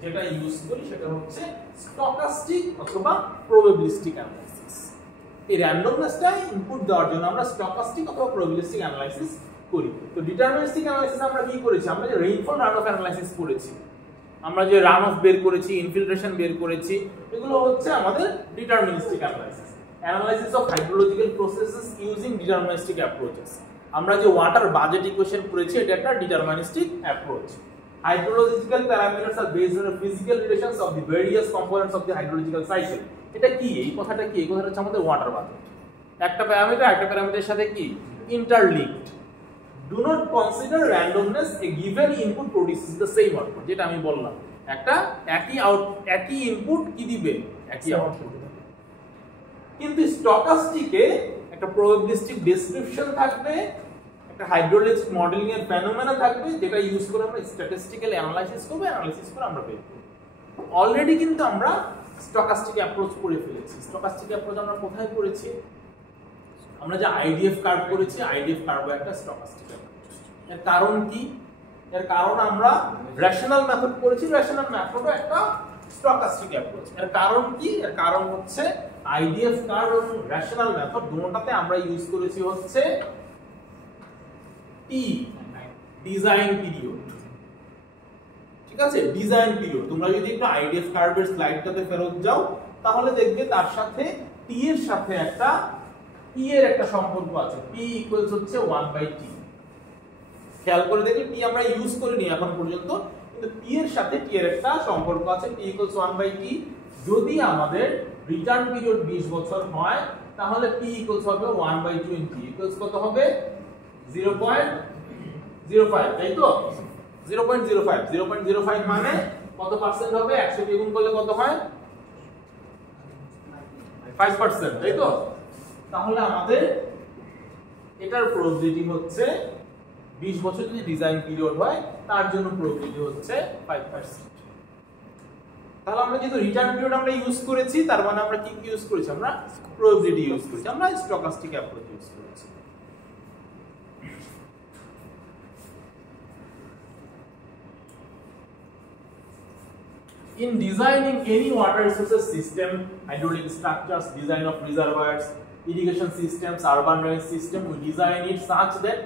যেটা ইউজ করি সেটা হচ্ছে স্টকাস্টিক অথবা প্রবাবিলিস্টিক অ্যানালাইসিস এই র্যান্ডমনেসটা ইনপুট দেওয়ার জন্য আমরা স্টকাস্টিক অথবা প্রবাবিলিস্টিক অ্যানালাইসিস করি তো ডিটারমিনিস্টিক অ্যানালাইসিস আমরা কি করেছি আমরা যে রেইনফল রান অফ অ্যানালাইসিস করেছি আমরা যে রান অফ বের করেছি ইনফিলট্রেশন বের করেছি এগুলো হচ্ছে আমাদের deterministic analysis of hydrological processes using deterministic approaches আমরা যে ওয়াটার বাজেট ইকুয়েশন করেছি এটা একটা deterministic approach hydrological parameters are based on physical relations of the various components of the hydrological cycle এটা কি এই কথাটা কি এই কথাটা হচ্ছে আমাদের ওয়াটার বাজেট একটা প্যারামিটারের সাথে কি interlinked Do not consider randomness. A given input produces the same output. যেটা আমি বললাম একটা একই ইনপুট কি দিবে, একই আউটপুট। কিন্তু স্টকাস্টিকে একটা প্রবাবিলিস্টিক ডেসক্রিপশন থাকবে, একটা হাইড্রোলিক মডেলিং এর ফেনোমেনা থাকবে, যেটা ইউজ করে আমরা স্ট্যাটিস্টিক্যাল অ্যানালাইসিস করব, অ্যানালাইসিস করে আমরা বের করব। অলরেডি কিন্তু আমরা স্টকাস্টিক অ্যাপ্রোচ করে ফেলেছি। স্টকাস্টিক অ্যাপ্রোচ আমরা কোথায় করেছি? আমরা যে আইডিএফ কার্ভ করেছি, আইডিএফ কার্ভ একটা স্টকাস্টিক অ্যাপ্রোচ। এর কারণ কি? এর কারণ আমরা রেশনাল মেথড করেছি, রেশনাল মেথডও একটা স্টকাস্টিক অ্যাপ্রোচ। এর কারণ কি? এর কারণ হচ্ছে আইডিএফ কার্ভ এবং রেশনাল মেথড দুটোটাতে আমরা ইউজ করেছি হচ্ছে টি, ডিজাইন পিরিয়ড। ঠিক আছে, ডিজাইন পিরিয়ড। তোমরা যদি একটু আইডিএফ কার্ভের স্লাইডটাতে ফেরত যাও তাহলে দেখবে তার সাথে টি এর সাথে একটা টি এর একটা সম্পর্ক আছে। পি ইকুয়ালস হচ্ছে 1/t। খেয়াল করে দেখি টি আমরা ইউজ করিনি এখন পর্যন্ত, কিন্তু পি এর সাথে টি এর একটা সম্পর্ক আছে। P equals 1/t। যদি আমাদের রিটার্ন পিরিয়ড 20 বছর হয় তাহলে পি ইকুয়ালস হবে 1/20 ইকুয়ালস কত হবে? 0.05, তাই তো? 0.05 0.05 মানে কত পার্সেন্ট হবে? 100 কে গুণ করলে কত হয়? 5%, তাই তো? তাহলে আমাদের এটার প্রবাবিলিটি হচ্ছে 20 বছর যদি ডিজাইন পিরিয়ড হয় তার জন্য প্রবাবিলিটি হচ্ছে 5%। তাহলে আমরা যেহেতু রিটার্ন পিরিয়ড আমরা ইউজ করেছি, তার মানে আমরা কি ইউজ করেছি? আমরা প্রবাবিলিটি ইউজ করেছি, আমরা স্টকাস্টিক অ্যাপ্রোচ ইউজ করেছি। In designing any water resources system, hydraulic structures, design of reservoirs, irrigation systems, urban drainage system, we design it such that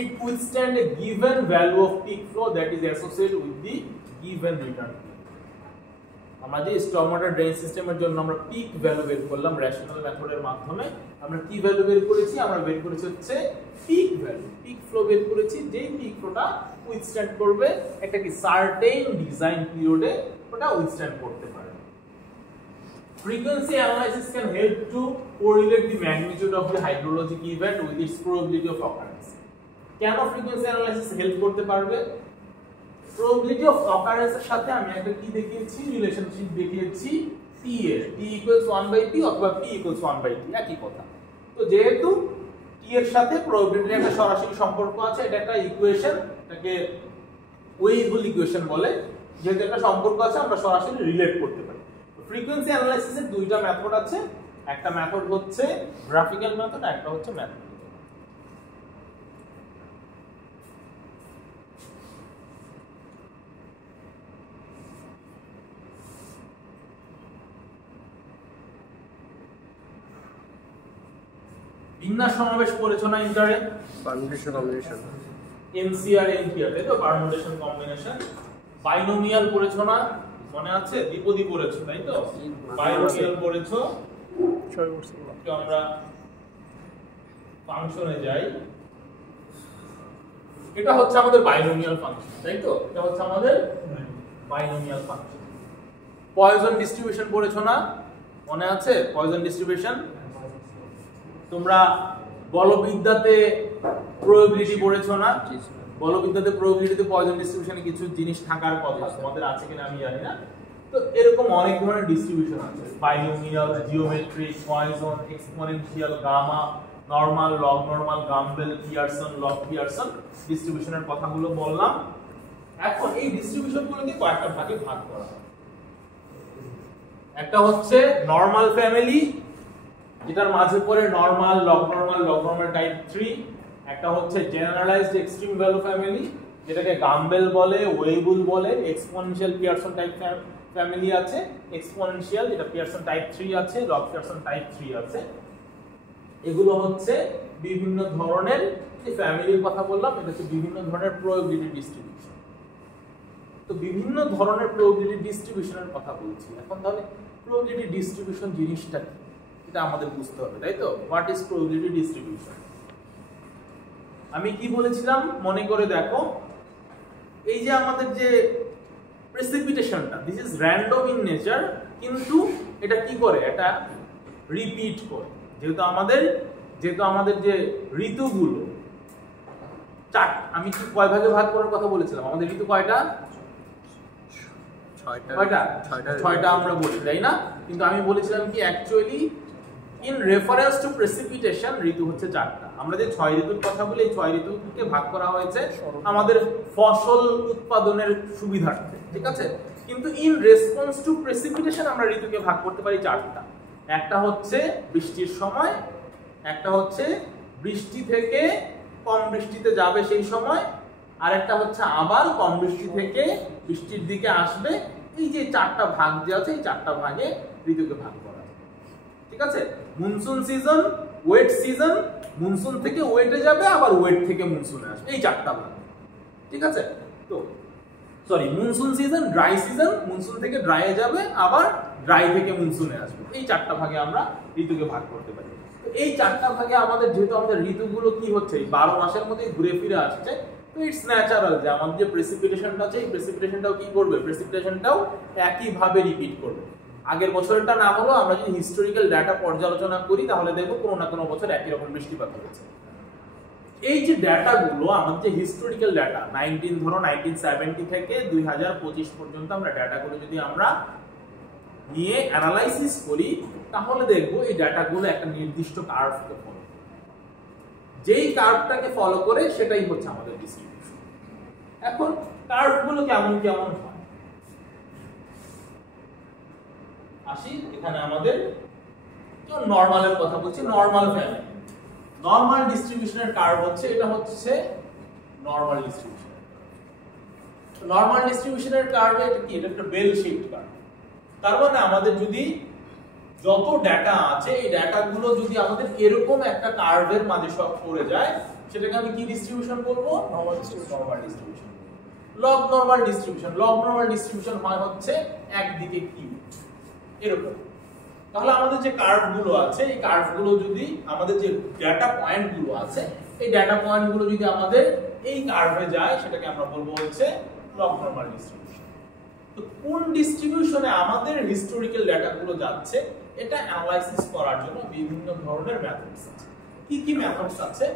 it withstand a given value of peak flow that is associated with the given return. আমরা যে Sturm water drain সিস্টেমের জন্য আমরা pick value বের করলাম rational মেথডের মাধ্যমে। আমরা কি ভ্যালু বের করেছি? আমরা বের করেছি হচ্ছে পিক ভ্যালু, পিক ফ্লো বের করেছি। যেই পিক ফ্লোটা উইথস্ট্যান্ড করবে একটা কি সার্টেন ডিজাইন পিরিয়ডে, ওটা উইথস্ট্যান্ড করতে পারে। Frequency analysis can help to correlate the magnitude of the hydrologic event with its probability of occurrence. কেন ফ্রিকোয়েন্সি অ্যানালাইসিস হেল্প করতে পারবে? probability of occurrence এর সাথে আমি একটা কি দেখিয়েছি? রিলেশনশিপ দেখিয়েছি p এর। t equals 1/t অথবা p equals 1/t, একই কথা। তো যেহেতু t এর সাথে probability একটা সরাসরি সম্পর্ক আছে, এটা একটা ইকুয়েশন, এটাকে ওয়েবল ইকুয়েশন বলে। যেহেতু একটা সম্পর্ক আছে আমরা সরাসরি রিলেট করতে পারি। ফ্রিকোয়েন্সি অ্যানালাইসিসের দুইটা মেথড আছে, একটা মেথড হচ্ছে গ্রাফিক্যাল মেথড, একটা হচ্ছে ম্যাথমেটিক্যাল। বিন্যাস সমাবেশ পড়েছো না ইন্টারে? পারমুটেশন কম্বিনেশন, এনসিআর এনপিআর, তাই তো? Permutation combination. বাইনোমিয়াল পড়েছো না? মনে আছে? দ্বিপদী পড়েছো, তাই তো? বাইনোমিয়াল পড়েছো। তো আমরা ফাংশনে যাই। এটা হচ্ছে আমাদের বাইনোমিয়াল ফাংশন, তাই তো? এটা হচ্ছে আমাদের বাইনোমিয়াল ফাংশন। পয়জন ডিস্ট্রিবিউশন পড়েছো না? মনে আছে পয়জন ডিস্ট্রিবিউশন? তোমরা বলবিদ্যাতে প্রবাবিলিটি পড়েছো না? বলবিদ্যাতে প্রবাবিলিটিতে পয়জন ডিস্ট্রিবিউশনে কিছু জিনিস থাকার কথা, তোমাদের আছে কিনা আমি জানি না। তো এরকম অনেক ধরনের ডিস্ট্রিবিউশন আছে, binomial, geometric, Poisson, exponential, gamma, normal, log normal, Gumbel, Pearson, log Pearson ডিস্ট্রিবিউশনের কথাগুলো বললাম। এখন এই ডিস্ট্রিবিউশনগুলোকে কয়েকটা ভাগে ভাগ করা হয়। একটা হচ্ছে নরমাল ফ্যামিলি, যেটার মাঝে পড়ে নরমাল, লগ নরমাল টাইপ 3। একটা হচ্ছে জেনারেলাইজড এক্সট্রিম ভ্যালু ফ্যামিলি, যেটাকে গাম্বেল বলে, ওয়েবুল বলে। এক্সপোনেনশিয়াল পিয়ারসন টাইপ ফ্যামিলি আছে, এক্সপোনেনশিয়াল যেটা পিয়ারসন টাইপ 3 আছে, লগ পিয়ারসন টাইপ 3 আছে। এগুলো হচ্ছে বিভিন্ন ধরনের, যে ফ্যামিলির কথা বললাম এটা হচ্ছে বিভিন্ন ধরনের প্রবাবিলিটি ডিস্ট্রিবিউশন। তো বিভিন্ন ধরনের প্রবাবিলিটি ডিস্ট্রিবিউশনের কথা বলছি এখন। তাহলে প্রবাবিলিটি ডিস্ট্রিবিউশন জিনিসটা কি এটা আমাদের বুঝতে হবে, তাই তো? What is probability distribution? আমি কি বলেছিলাম মনে করে দেখো। এই যে আমাদের যে প্রেসিপিটেশনটা, this is random in nature, কিন্তু এটা কি করে? এটা রিপিট করে। যেহেতু আমাদের যে ঋতুগুলো আমি কি কয় ভাগে ভাগ করার কথা বলেছিলাম? আমাদের ঋতু কয়টা? ছয়টা আমরা বলি, তাই না? কিন্তু আমি বলেছিলাম কি actually in reference to precipitation ঋতু হচ্ছে 4টা। আমরা যে 6 ঋতুর কথা বলি, এই 6 ঋতুকে ভাগ করা হয়েছে আমাদের ফসল উৎপাদনের সুবিধার্থে, ঠিক আছে? কিন্তু ইন রেসপন্স টু প্রেসিপিটেশন আমরা ঋতুকে ভাগ করতে পারি 4টা। একটা হচ্ছে বৃষ্টির সময়, একটা হচ্ছে বৃষ্টি থেকে কম বৃষ্টিতে যাবে সেই সময়, আর একটা হচ্ছে আবার কম বৃষ্টি থেকে বৃষ্টির দিকে আসবে। এই যে 4টা ভাগ যে আছে, এই 4টা ভাগে ঋতুকে ভাগ করা, ঠিক আছে? Monsoon season, wet season, monsoon থেকে ওয়েটে যাবে, আবার ওয়েট থেকে মনসুনে আসবে, এই 4টা ভাগ, ঠিক আছে? তো sorry, monsoon season, dry season, monsoon থেকে ড্রাইয়ে যাবে, আবার ড্রাই থেকে মনসুনে আসবে, এই 4টা ভাগে আমরা ঋতুকে ভাগ করতে পারি। তো এই 4টা ভাগে আমাদের যেহেতু আমাদের ঋতুগুলো কি হচ্ছে 12 মাসের মধ্যে ঘুরে ফিরে আসছে, তো ইটস ন্যাচারাল যে আমাদের যে প্রেসিপিটেশনটা আছে, এই প্রেসিপিটেশনটাও কি করবে, প্রেসিপিটেশনটাও একই ভাবে রিপিট করবে। আগের বছরটা না হলো আমরা যদি হিস্টোরিক্যাল ডাটা পর্যালোচনা করি তাহলে দেখব কোনো না কোনো বছর একই রকম বৃষ্টিপাত হয়েছে। এই যে ডাটাগুলো আমাদের যে হিস্টোরিক্যাল ডাটা 1970 থেকে 2025 পর্যন্ত আমরা ডাটাগুলো যদি আমরা নিয়ে অ্যানালাইসিস করি তাহলে দেখব এই ডাটাগুলো একটা নির্দিষ্ট কার্ভকে ফলো করে। যেই কার্ভটাকে ফলো করে সেটাই হচ্ছে আমাদের ডিস্ট্রিবিউশন। এখন কার্ভগুলো কেমন কেমন হয় আসি, এখানে আমাদের নরমালের কথা বলছি, নরমাল ফ্যামিলি। নরমাল ডিস্ট্রিবিউশনের কার্ভ হচ্ছে, এটা হচ্ছে নরমাল ডিস্ট্রিবিউশন। নরমাল ডিস্ট্রিবিউশনের কার্ভে এটা কি, এটা একটা বেল শেপড কার্ভ। তার মানে আমাদের যদি যত ডাটা আছে এই ডাটাগুলো যদি আমাদের এরকম একটা কার্ভের মাঝে সব পড়ে যায় সেটাকে আমি কি ডিস্ট্রিবিউশন বলবো, normal distribution. Log normal distribution, log normal distribution হয় হচ্ছে একদিকে কিউব এরকম। তাহলে আমাদের যে কার্ভগুলো আছে এই কার্ভগুলো যদি আমাদের যে ডাটা পয়েন্টগুলো আছে এই ডাটা পয়েন্টগুলো যদি আমাদের এই কার্ভে যায় সেটাকে আমরা বলবো হচ্ছে লগ নরমাল ডিস্ট্রিবিউশন। তো কোন ডিস্ট্রিবিউশনে আমাদের হিস্টোরিক্যাল ডাটাগুলো যাচ্ছে এটা অ্যানালাইসিস করার জন্য বিভিন্ন ধরনের মেথডস আছে। কি কি মেথডস আছে,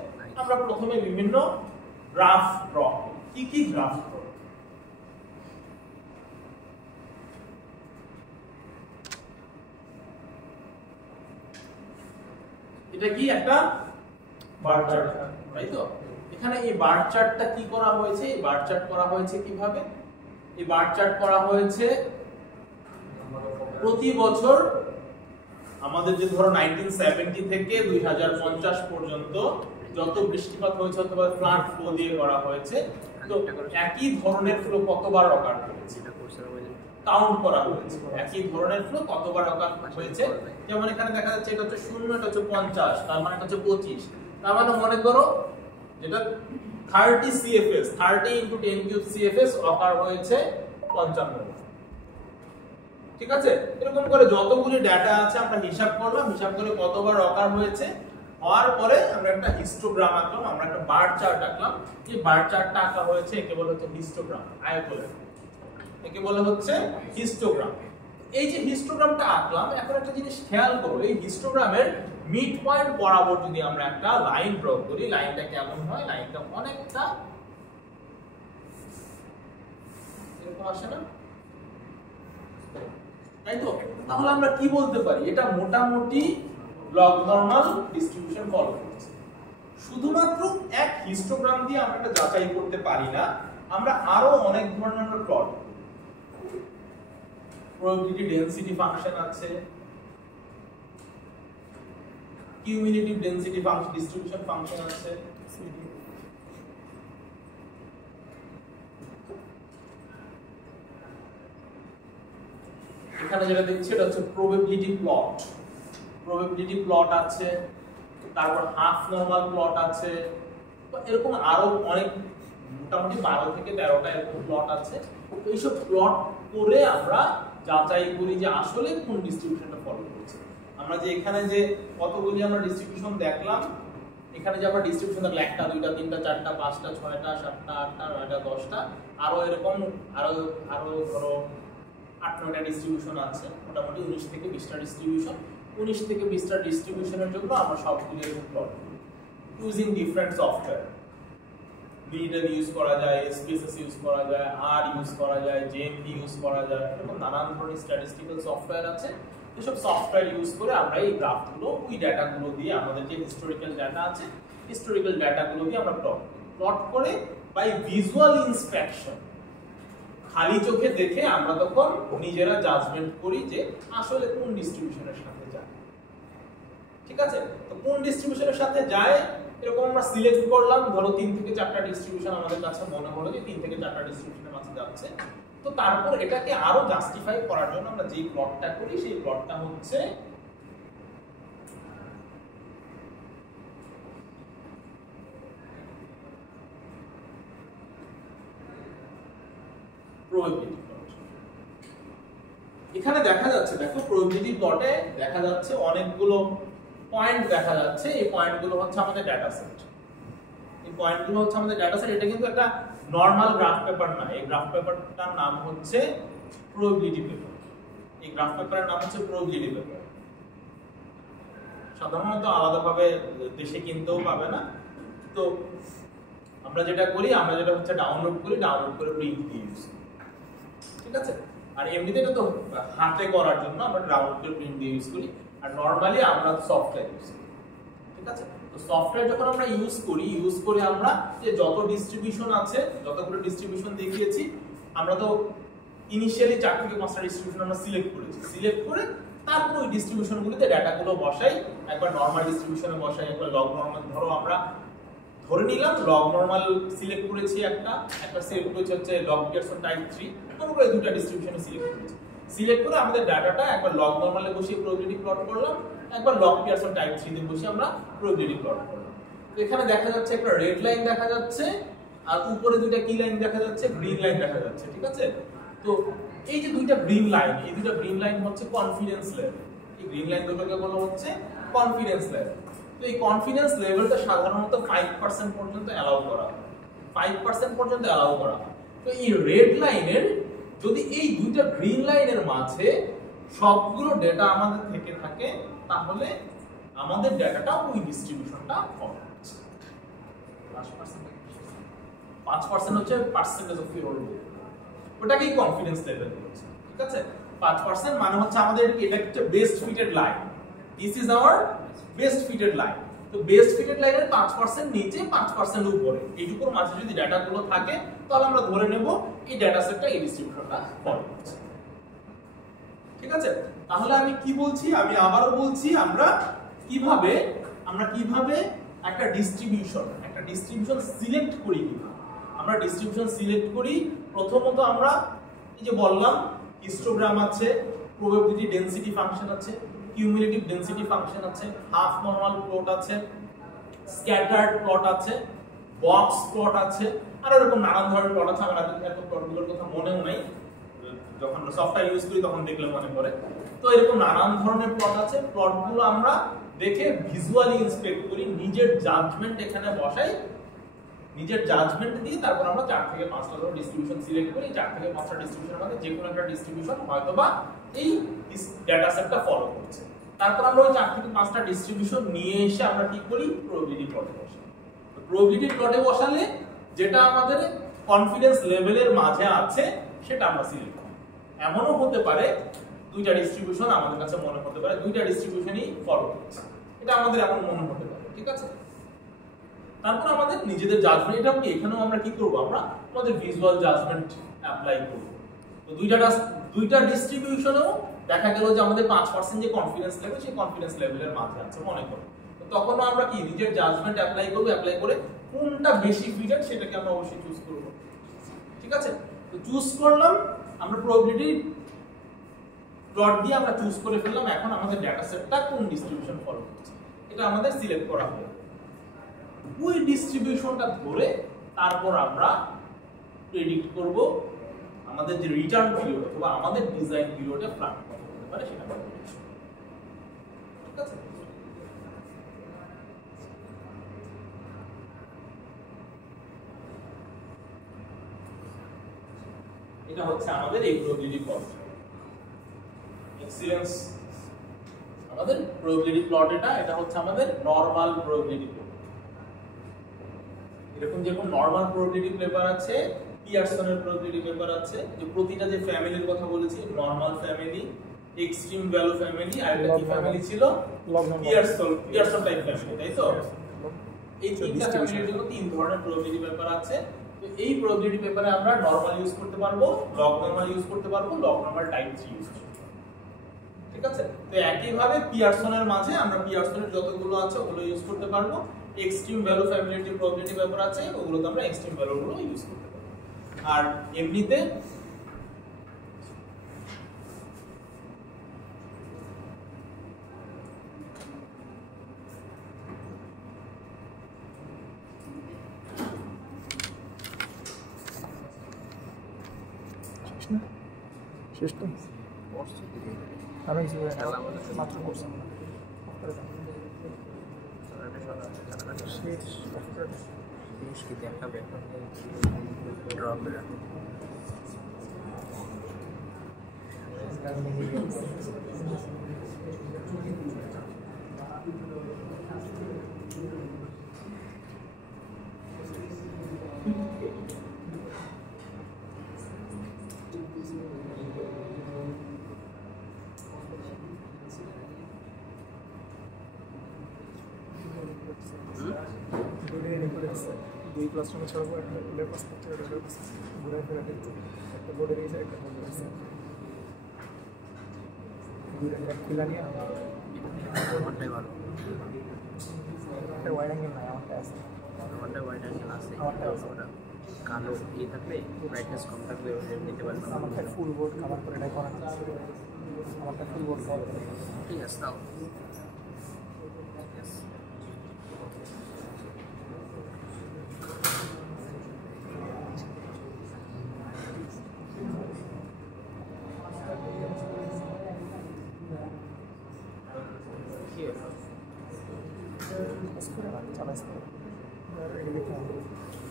আমরা প্রথমে বিভিন্ন গ্রাফ ড্র করি। কি কি গ্রাফ ড্র? এটা কি একটা বার চার্ট, তাই তো? এখানে এই বার চার্টটা কি করা হয়েছে, এই বার চার্ট করা হয়েছে কিভাবে? এই বার চার্ট করা হয়েছে প্রতি বছর আমাদের যে ধরো 1970 থেকে 2050 পর্যন্ত যত বৃষ্টিপাত হয়েছে অথবা ফ্লাড ফ্লো দিয়ে করা হয়েছে, তো একই ধরনের ফ্লো কতবার অকার হয়েছে কাউন্ট করা হয়েছে। একই ধরনের ফ্লো কতবার অকার হয়েছে, যেমন এখানে দেখা যাচ্ছে এটা হচ্ছে 0, এটা হচ্ছে 50, তার মানে এটা হচ্ছে 25। তার মানে মনে করো যেটা 30 CFS, 30 × 10³ CFS অকার হয়েছে 55। ঠিক আছে? এরকম করে যতগুলি ডাটা আছে আমরা হিসাব করলাম, হিসাব করে কতবার অকার হয়েছে, হওয়ার পরে আমরা একটা হিস্টোগ্রাম আঁকলাম, আমরা একটা বার চার্ট আঁকলাম। এই বার চার্টটা আঁকা হয়েছে একে বলা হচ্ছে হিস্টোগ্রাম, আয়তলে একে বলা হচ্ছে হিস্টোগ্রাম। এই যে হিস্টোগ্রামটা আঁকলাম, এখন একটা জিনিস খেয়াল করো, এই হিস্টোগ্রামের মিড পয়েন্ট বরাবর যদি আমরা একটা লাইন ড্র করি, লাইনটা কেমন হয়, লাইনটা অনেকটা এরকম আসে না, তাই তো? তাহলে আমরা কি বলতে পারি, এটা মোটামুটি লগ নরমাল ডিস্ট্রিবিউশন ফলো করছে। শুধুমাত্র এক হিস্টোগ্রাম দিয়ে আমরা এটা যাচাই করতে পারি না, আমরা আরো অনেক ধরনের প্লট, প্রবাবিলিটি ডেনসিটি ফাংশন আছে, cumulative density function, distribution function আছে, এখানে যেটা দেখছি এটা হচ্ছে প্রবাবিলিটি প্লট। প্রবাবিলিটি প্লট আছে, তারপর হাফ নরমাল প্লট আছে, তো এরকম আরো অনেক মোটামুটি 12 থেকে 13টা এরকম প্লট আছে। এইসব প্লট করে আমরা যাচাই করি যে আসলে কোন ডিস্ট্রিবিউশনটা ফলো করছে। আমরা যে এখানে যে কতগুলি আমরা ডিস্ট্রিবিউশন দেখলাম, এখানে যে আমরা ডিস্ট্রিবিউশন দেখলাম 1টা 2টা 3টা 4টা 5টা 6টা 7টা 8টা 9টা 10টা, আরো এরকম আরো ধরো 8-9টা ডিস্ট্রিবিউশন আছে, মোটামুটি 19 থেকে 20টা ডিস্ট্রিবিউশন। 19 থেকে 20টা ডিস্ট্রিবিউশনের জন্য আমরা সবগুলো এরকম প্লট করি ইউজিং ডিফারেন্ট সফটওয়্যার। মিনিটার ইউজ করা যায়, এসপিএসএস ইউজ করা যায়, আর ইউজ করা যায়, জেএমপি ইউজ করা যায়, এরকম নানান ধরনের স্ট্যাটিস্টিক্যাল সফটওয়্যার আছে। এসব সফটওয়্যার ইউজ করে আমরা এই গ্রাফগুলো, ওই ডাটাগুলো দিয়ে, আমাদের যে হিস্টোরিক্যাল ডাটা আছে, হিস্টোরিক্যাল ডাটাগুলো দিয়ে আমরা প্লট করে বাই ভিজুয়াল ইন্সপেকশন, খালি চোখে দেখে আমরা তখন নিজেরা জাজমেন্ট করি যে আসলে কোন ডিস্ট্রিবিউশনের সাথে যায়। ঠিক আছে, তো কোন ডিস্ট্রিবিউশনের সাথে যায় এরকম আমরা সিলেক্ট করলাম, ধরো 3 থেকে 4টা ডিস্ট্রিবিউশন আমাদের কাছে মনে হলো যে 3 থেকে 4টা ডিস্ট্রিবিউশনের মাঝে যাচ্ছে। তো তারপর এটাকে আরো জাস্টিফাই করার জন্য আমরা যে প্লটটা করি সেই প্লটটা হচ্ছে প্রবাবিলিটি প্লট। এখানে দেখা যাচ্ছে, দেখো প্রবাবিলিটি প্লটে দেখা যাচ্ছে অনেকগুলো পয়েন্ট দেখা যাচ্ছে। এই পয়েন্টগুলো হচ্ছে আমাদের ডেটা সেট। এই পয়েন্টগুলো হচ্ছে আমাদের ডেটা সেট। এটা কিন্তু একটা নরমাল গ্রাফ পেপার না, এই গ্রাফ পেপারটার নাম হচ্ছে প্রবাবিলিটি পেপার। এই গ্রাফ পেপারের নাম হচ্ছে প্রবাবিলিটি পেপার। সাধারণত আলাদাভাবে দেশে কিনতেও পাবে না। তো আমরা যেটা করি, আমরা যেটা হচ্ছে ডাউনলোড করি, ডাউনলোড করে প্রিন্ট দিয়ে ইউজ করি। ঠিক আছে, আর এমনিতে এটা তো হাতে করার জন্য আমরা ডাউনলোড করে প্রিন্ট দিয়ে ইউজ করি, আর নরমালি আমরা সফটওয়্যার ইউজ করি। ঠিক আছে, তো সফটওয়্যার যখন আমরা ইউজ করি, ইউজ করে আমরা যে যত ডিস্ট্রিবিউশন আছে, যতগুলো ডিস্ট্রিবিউশন দেখিয়েছি, আমরা তো ইনিশিয়ালি 4 থেকে 5টা ডিস্ট্রিবিউশন আমরা সিলেক্ট করেছি। সিলেক্ট করে তারপর ওই ডিস্ট্রিবিউশনগুলোতে ডাটাগুলো বসাই, একবার নরমাল ডিস্ট্রিবিউশনে বসাই, একবার লগ নরমাল। ধরো আমরা ধরে নিলাম লগ নরমাল সিলেক্ট করেছি, একটা সিলেক্ট করেছি হচ্ছে লগ পিয়ারসন টাইপ 3, মনে করে দুটো ডিস্ট্রিবিউশনে সিলেক্ট করেছি। সিলেক্ট করে আমাদের ডাটাটা একবার লগ নরমালে বসিয়ে প্রবাবিলিটি প্লট করলাম, একবার লগ পিয়ারসন টাইপ 3 তে বসে আমরা প্রবাবিলিটি প্লট করলাম। তো এখানে দেখা যাচ্ছে একটা রেড লাইন দেখা যাচ্ছে, আর উপরে দুইটা কি লাইন দেখা যাচ্ছে, গ্রিন লাইন দেখা যাচ্ছে। ঠিক আছে, তো এই যে দুইটা গ্রিন লাইন, এই দুইটা গ্রিন লাইন হচ্ছে কনফিডেন্স লেভেল। এই গ্রিন লাইন দুটোকে বলা হচ্ছে কনফিডেন্স লেভেল। তো এই কনফিডেন্স লেভেলটা সাধারণত 5% পর্যন্ত অ্যালাউ করা হয়, 5% পর্যন্ত অ্যালাউ করা হয়। তো এই রেড লাইনের যদি এই দুইটা গ্রিন লাইনের মাঝে সবগুলো ডেটা আমাদের থেকে থাকে, তাহলে আমাদের ডেটাটা ওই ডিস্ট্রিবিউশনটা ফলো করছে। 5% হচ্ছে পার্সেন্টেজ অফ ইওর, ওটাকেই কনফিডেন্স লেভেল বলছে। ঠিক আছে, 5% মানে হচ্ছে আমাদের এটা হচ্ছে best fitted line. This is our best fitted line. তো বেস্ট ফিটেড লাইনের 5% নিচে, 5% উপরে, এইটুকুর মাঝে যদি ডাটাগুলো থাকে, তাহলে আমরা ধরে নেব এই ডেটা সেটটা এই ডিস্ট্রিবিউশনটা ফলো করছে। ঠিক আছে, তাহলে আমি কি বলছি, আমি আবারও বলছি, আমরা কিভাবে একটা ডিস্ট্রিবিউশন সিলেক্ট করি। কিভাবে আমরা ডিস্ট্রিবিউশন সিলেক্ট করি? প্রথমত আমরা এই যে বললাম হিস্টোগ্রাম আছে, প্রবাবিলিটি ডেনসিটি ফাংশন আছে, কিউমুলেটিভ ডেনসিটি ফাংশন আছে, হাফ নরমাল প্লট আছে, স্ক্যাটার্ড প্লট আছে, বক্স প্লট আছে, আর এরকম নানান ধরনের প্লট আছে। আমার এত প্লটগুলোর কথা মনেও নাই, যখন সফটওয়্যার ইউজ করি তখন দেখলে মনে পড়ে। তো এরকম নানান ধরনের প্লট আছে। প্লটগুলো আমরা দেখে ভিজুয়ালি ইন্সপেক্ট করি, নিজের জাজমেন্ট এখানে বসাই, নিজের জাজমেন্ট দিয়ে তারপর আমরা 4 থেকে 5টা ধরো ডিস্ট্রিবিউশন সিলেক্ট করি। 4 থেকে 5টা ডিস্ট্রিবিউশনের মধ্যে যে কোনো একটা ডিস্ট্রিবিউশন হয়তোবা এই ডেটা সেটটা ফলো করছে। তারপর আমরা ওই 4 থেকে 5টা ডিস্ট্রিবিউশন নিয়ে এসে আমরা কি করি, প্রবাবিলিটি প্লটে বসাই। প্রবাবিলিটি প্লটে বসালে যেটা আমাদের কনফিডেন্স লেভেলের মাঝে আছে সেটা আমরা সিলেক্ট করি। এমনও হতে পারে দুইটা ডিস্ট্রিবিউশন আমাদের কাছে মনে হতে পারে দুইটা ডিস্ট্রিবিউশনই ফলো করছে, এটা আমাদের এমন মনে হতে পারে। ঠিক আছে, তারপর আমাদের নিজেদের জাজমেন্ট, এটা কি এখানেও আমরা কি করব, আমরা আমাদের ভিজুয়াল জাজমেন্ট অ্যাপ্লাই করব। তো দুইটা ডিস্ট্রিবিউশনেও দেখা গেল যে আমাদের 5% যে কনফিডেন্স লেভেল, সেই কনফিডেন্স লেভেলের মাঝে আছে মনে করো। তো তখন আমরা কি নিজের জাজমেন্ট অ্যাপ্লাই করব, অ্যাপ্লাই করে কোনটা বেশি ফিটেড সেটাকে আমরা অবশ্যই চুজ করব। ঠিক আছে, তো চুজ করলাম, আমরা প্রবাবিলিটি প্লট দিয়ে আমরা চুজ করে ফেললাম। এখন আমাদের ডেটা সেটটা কোন ডিস্ট্রিবিউশন ফলো করছে এটা আমাদের সিলেক্ট করা হবে। ওই ডিস্ট্রিবিউশনটা ধরে তারপর আমরা প্রেডিক্ট করব আমাদের যে রিটার্ন পিরিয়ড অথবা আমাদের ডিজাইন পিরিয়ডে প্ল্যান কত হতে পারে সেটা আমরা প্রেডিক্ট করব। ঠিক আছে, এটা হচ্ছে আমাদের এই প্রবাবিলিটি প্লট। এক্সিলেন্স আমাদের প্রবাবিলিটি প্লট, এটা হচ্ছে আমাদের নরমাল প্রবাবিলিটি প্লট। এরকম যেরকম নরমাল প্রবাবিলিটি পেপার আছে, পিয়ারসনের প্রবাবিলিটি পেপার আছে, যে প্রতিটা যে ফ্যামিলির কথা বলেছি, normal family, extreme value family, আর একটা কি ফ্যামিলি ছিল, পিয়ারসন টাইপ ফ্যামিলি, তাই তো? এই তিনটা ফ্যামিলির জন্য তিন ধরনের প্রবাবিলিটি পেপার আছে। তো এই প্রবাবিলিটি পেপারে আমরা নরমাল ইউজ করতে পারবো, লগ নরমাল ইউজ করতে পারবো, লগ নরমাল টাইপ 3 ইউজ করতে পারবো। ঠিক আছে? তো একই ভাবে পিয়ারসনের মাঝে আমরা পিয়ারসনের যতগুলো আছে ওগুলো ইউজ করতে পারবো, এক্সট্রিম ভ্যালু ফ্যামিলির যে প্রবাবিলিটি পেপার আছে ওগুলোতে আমরা এক্সট্রিম ভ্যালুগুলো ইউজ করতে পারবো। আর এমনিতে শেষ তো আমি মাত্র করছি শেষ কি দেখাবে ড্রপ করে দুই ক্লাসরুমে ছাড়বো, একটা স্কুলের পাস করতে ঘুরে ফেরা দেখতে, একটা বোর্ডের এই একটা বোর্ডের আছে খুলা নিয়ে আমারটাই ভালো, একটা ওয়াইড অ্যাঙ্গেল নাই, আমারটা আছে, আমারটাই ওয়াইড অ্যাঙ্গেল আছে, আমারটা আছে, ওটা কালো ই থাকলে ব্রাইটনেস কম থাকলে ওটা নিতে পারবে না। আমারটা ফুল বোর্ড কাভার করে এটাই করা আছে, আমারটা ফুল বোর্ড কভার করে। ঠিক আছে তাও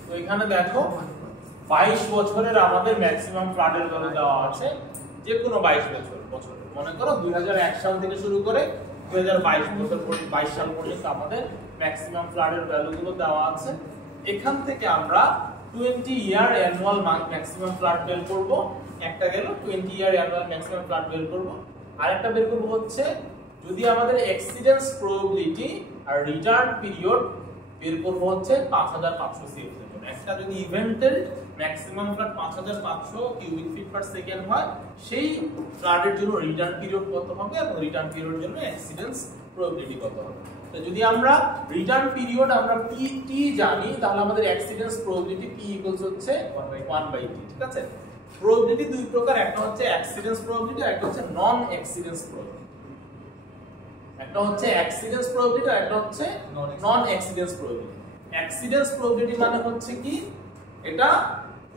তো এখানে দেখো 22 বছরের আমাদের ম্যাক্সিমাম ফ্লাডের ভ্যালু দেওয়া আছে, যে কোনো 22 বছর মনে করো 2001 সাল থেকে শুরু করে 2022 সাল পর্যন্ত আমাদের ম্যাক্সিমাম ফ্লাডের ভ্যালুগুলো দেওয়া আছে। এখান থেকে আমরা 20 ইয়ার অ্যানুয়াল ম্যাক্সিমাম ফ্লাড বের করব, একটা গেল 20 ইয়ার অ্যানুয়াল ম্যাক্সিমাম ফ্লাড বের করব, আরেকটা বের করব হচ্ছে যদি আমাদের এক্সিডেন্স প্রবাবিলিটি আর রিটার্ন পিরিয়ড বের করব হচ্ছে 5500 সিএফ এর জন্য। একটা যদি ইভেন্টের maximum flood 5500 cubic feet per second হয়, সেই ফ্লাডের জন্য রিটার্ন পিরিয়ড কত হবে এবং রিটার্ন পিরিয়ডের জন্য এক্সিডেন্স প্রবাবিলিটি কত হবে। তো যদি আমরা রিটার্ন পিরিয়ড আমরা টি জানি, তাহলে আমাদের এক্সিডেন্স প্রবাবিলিটি p হচ্ছে 1/t। ঠিক আছে? প্রবাবিলিটি দুই প্রকার, একটা হচ্ছে অ্যাক্সিডেন্স প্রবাবিলিটি আর একটা হচ্ছে নন অ্যাক্সিডেন্স প্রবাবিলিটি। একটা হচ্ছে অ্যাক্সিডেন্স প্রবাবিলিটি আর একটা হচ্ছে নন অ্যাক্সিডেন্স প্রবাবিলিটি। অ্যাক্সিডেন্স প্রবাবিলিটি মানে হচ্ছে কি, এটা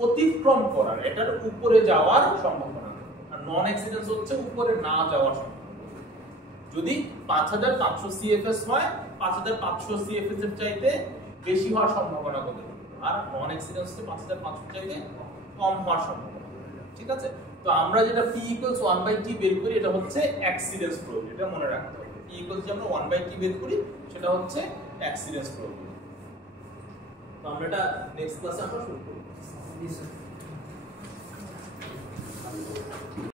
অতিক্রম করার, এটার উপরে যাওয়ার সম্ভাবনা, আর নন অ্যাক্সিডেন্স হচ্ছে উপরে না যাওয়ার সম্ভাবনা। যদি 5500 সিএফএস হয়, 5500 সিএফএস এর চাইতে বেশি হওয়ার সম্ভাবনা কত, আর নন অ্যাক্সিডেন্স হচ্ছে 5500 চাইতে কম হওয়ার সম্ভাবনা। ঠিক আছে? তো আমরা যেটা p 1/t বের করি, এটা হচ্ছে অ্যাক্সিডেন্স প্রবাবিলিটি, এটা মনে রাখতে হবে। p যে আমরা 1/t বের করি, সেটা হচ্ছে অ্যাক্সিডেন্স প্রবাবিলিটি। তো আমরা এটা নেক্সট ক্লাসে আমরা শুরু করব।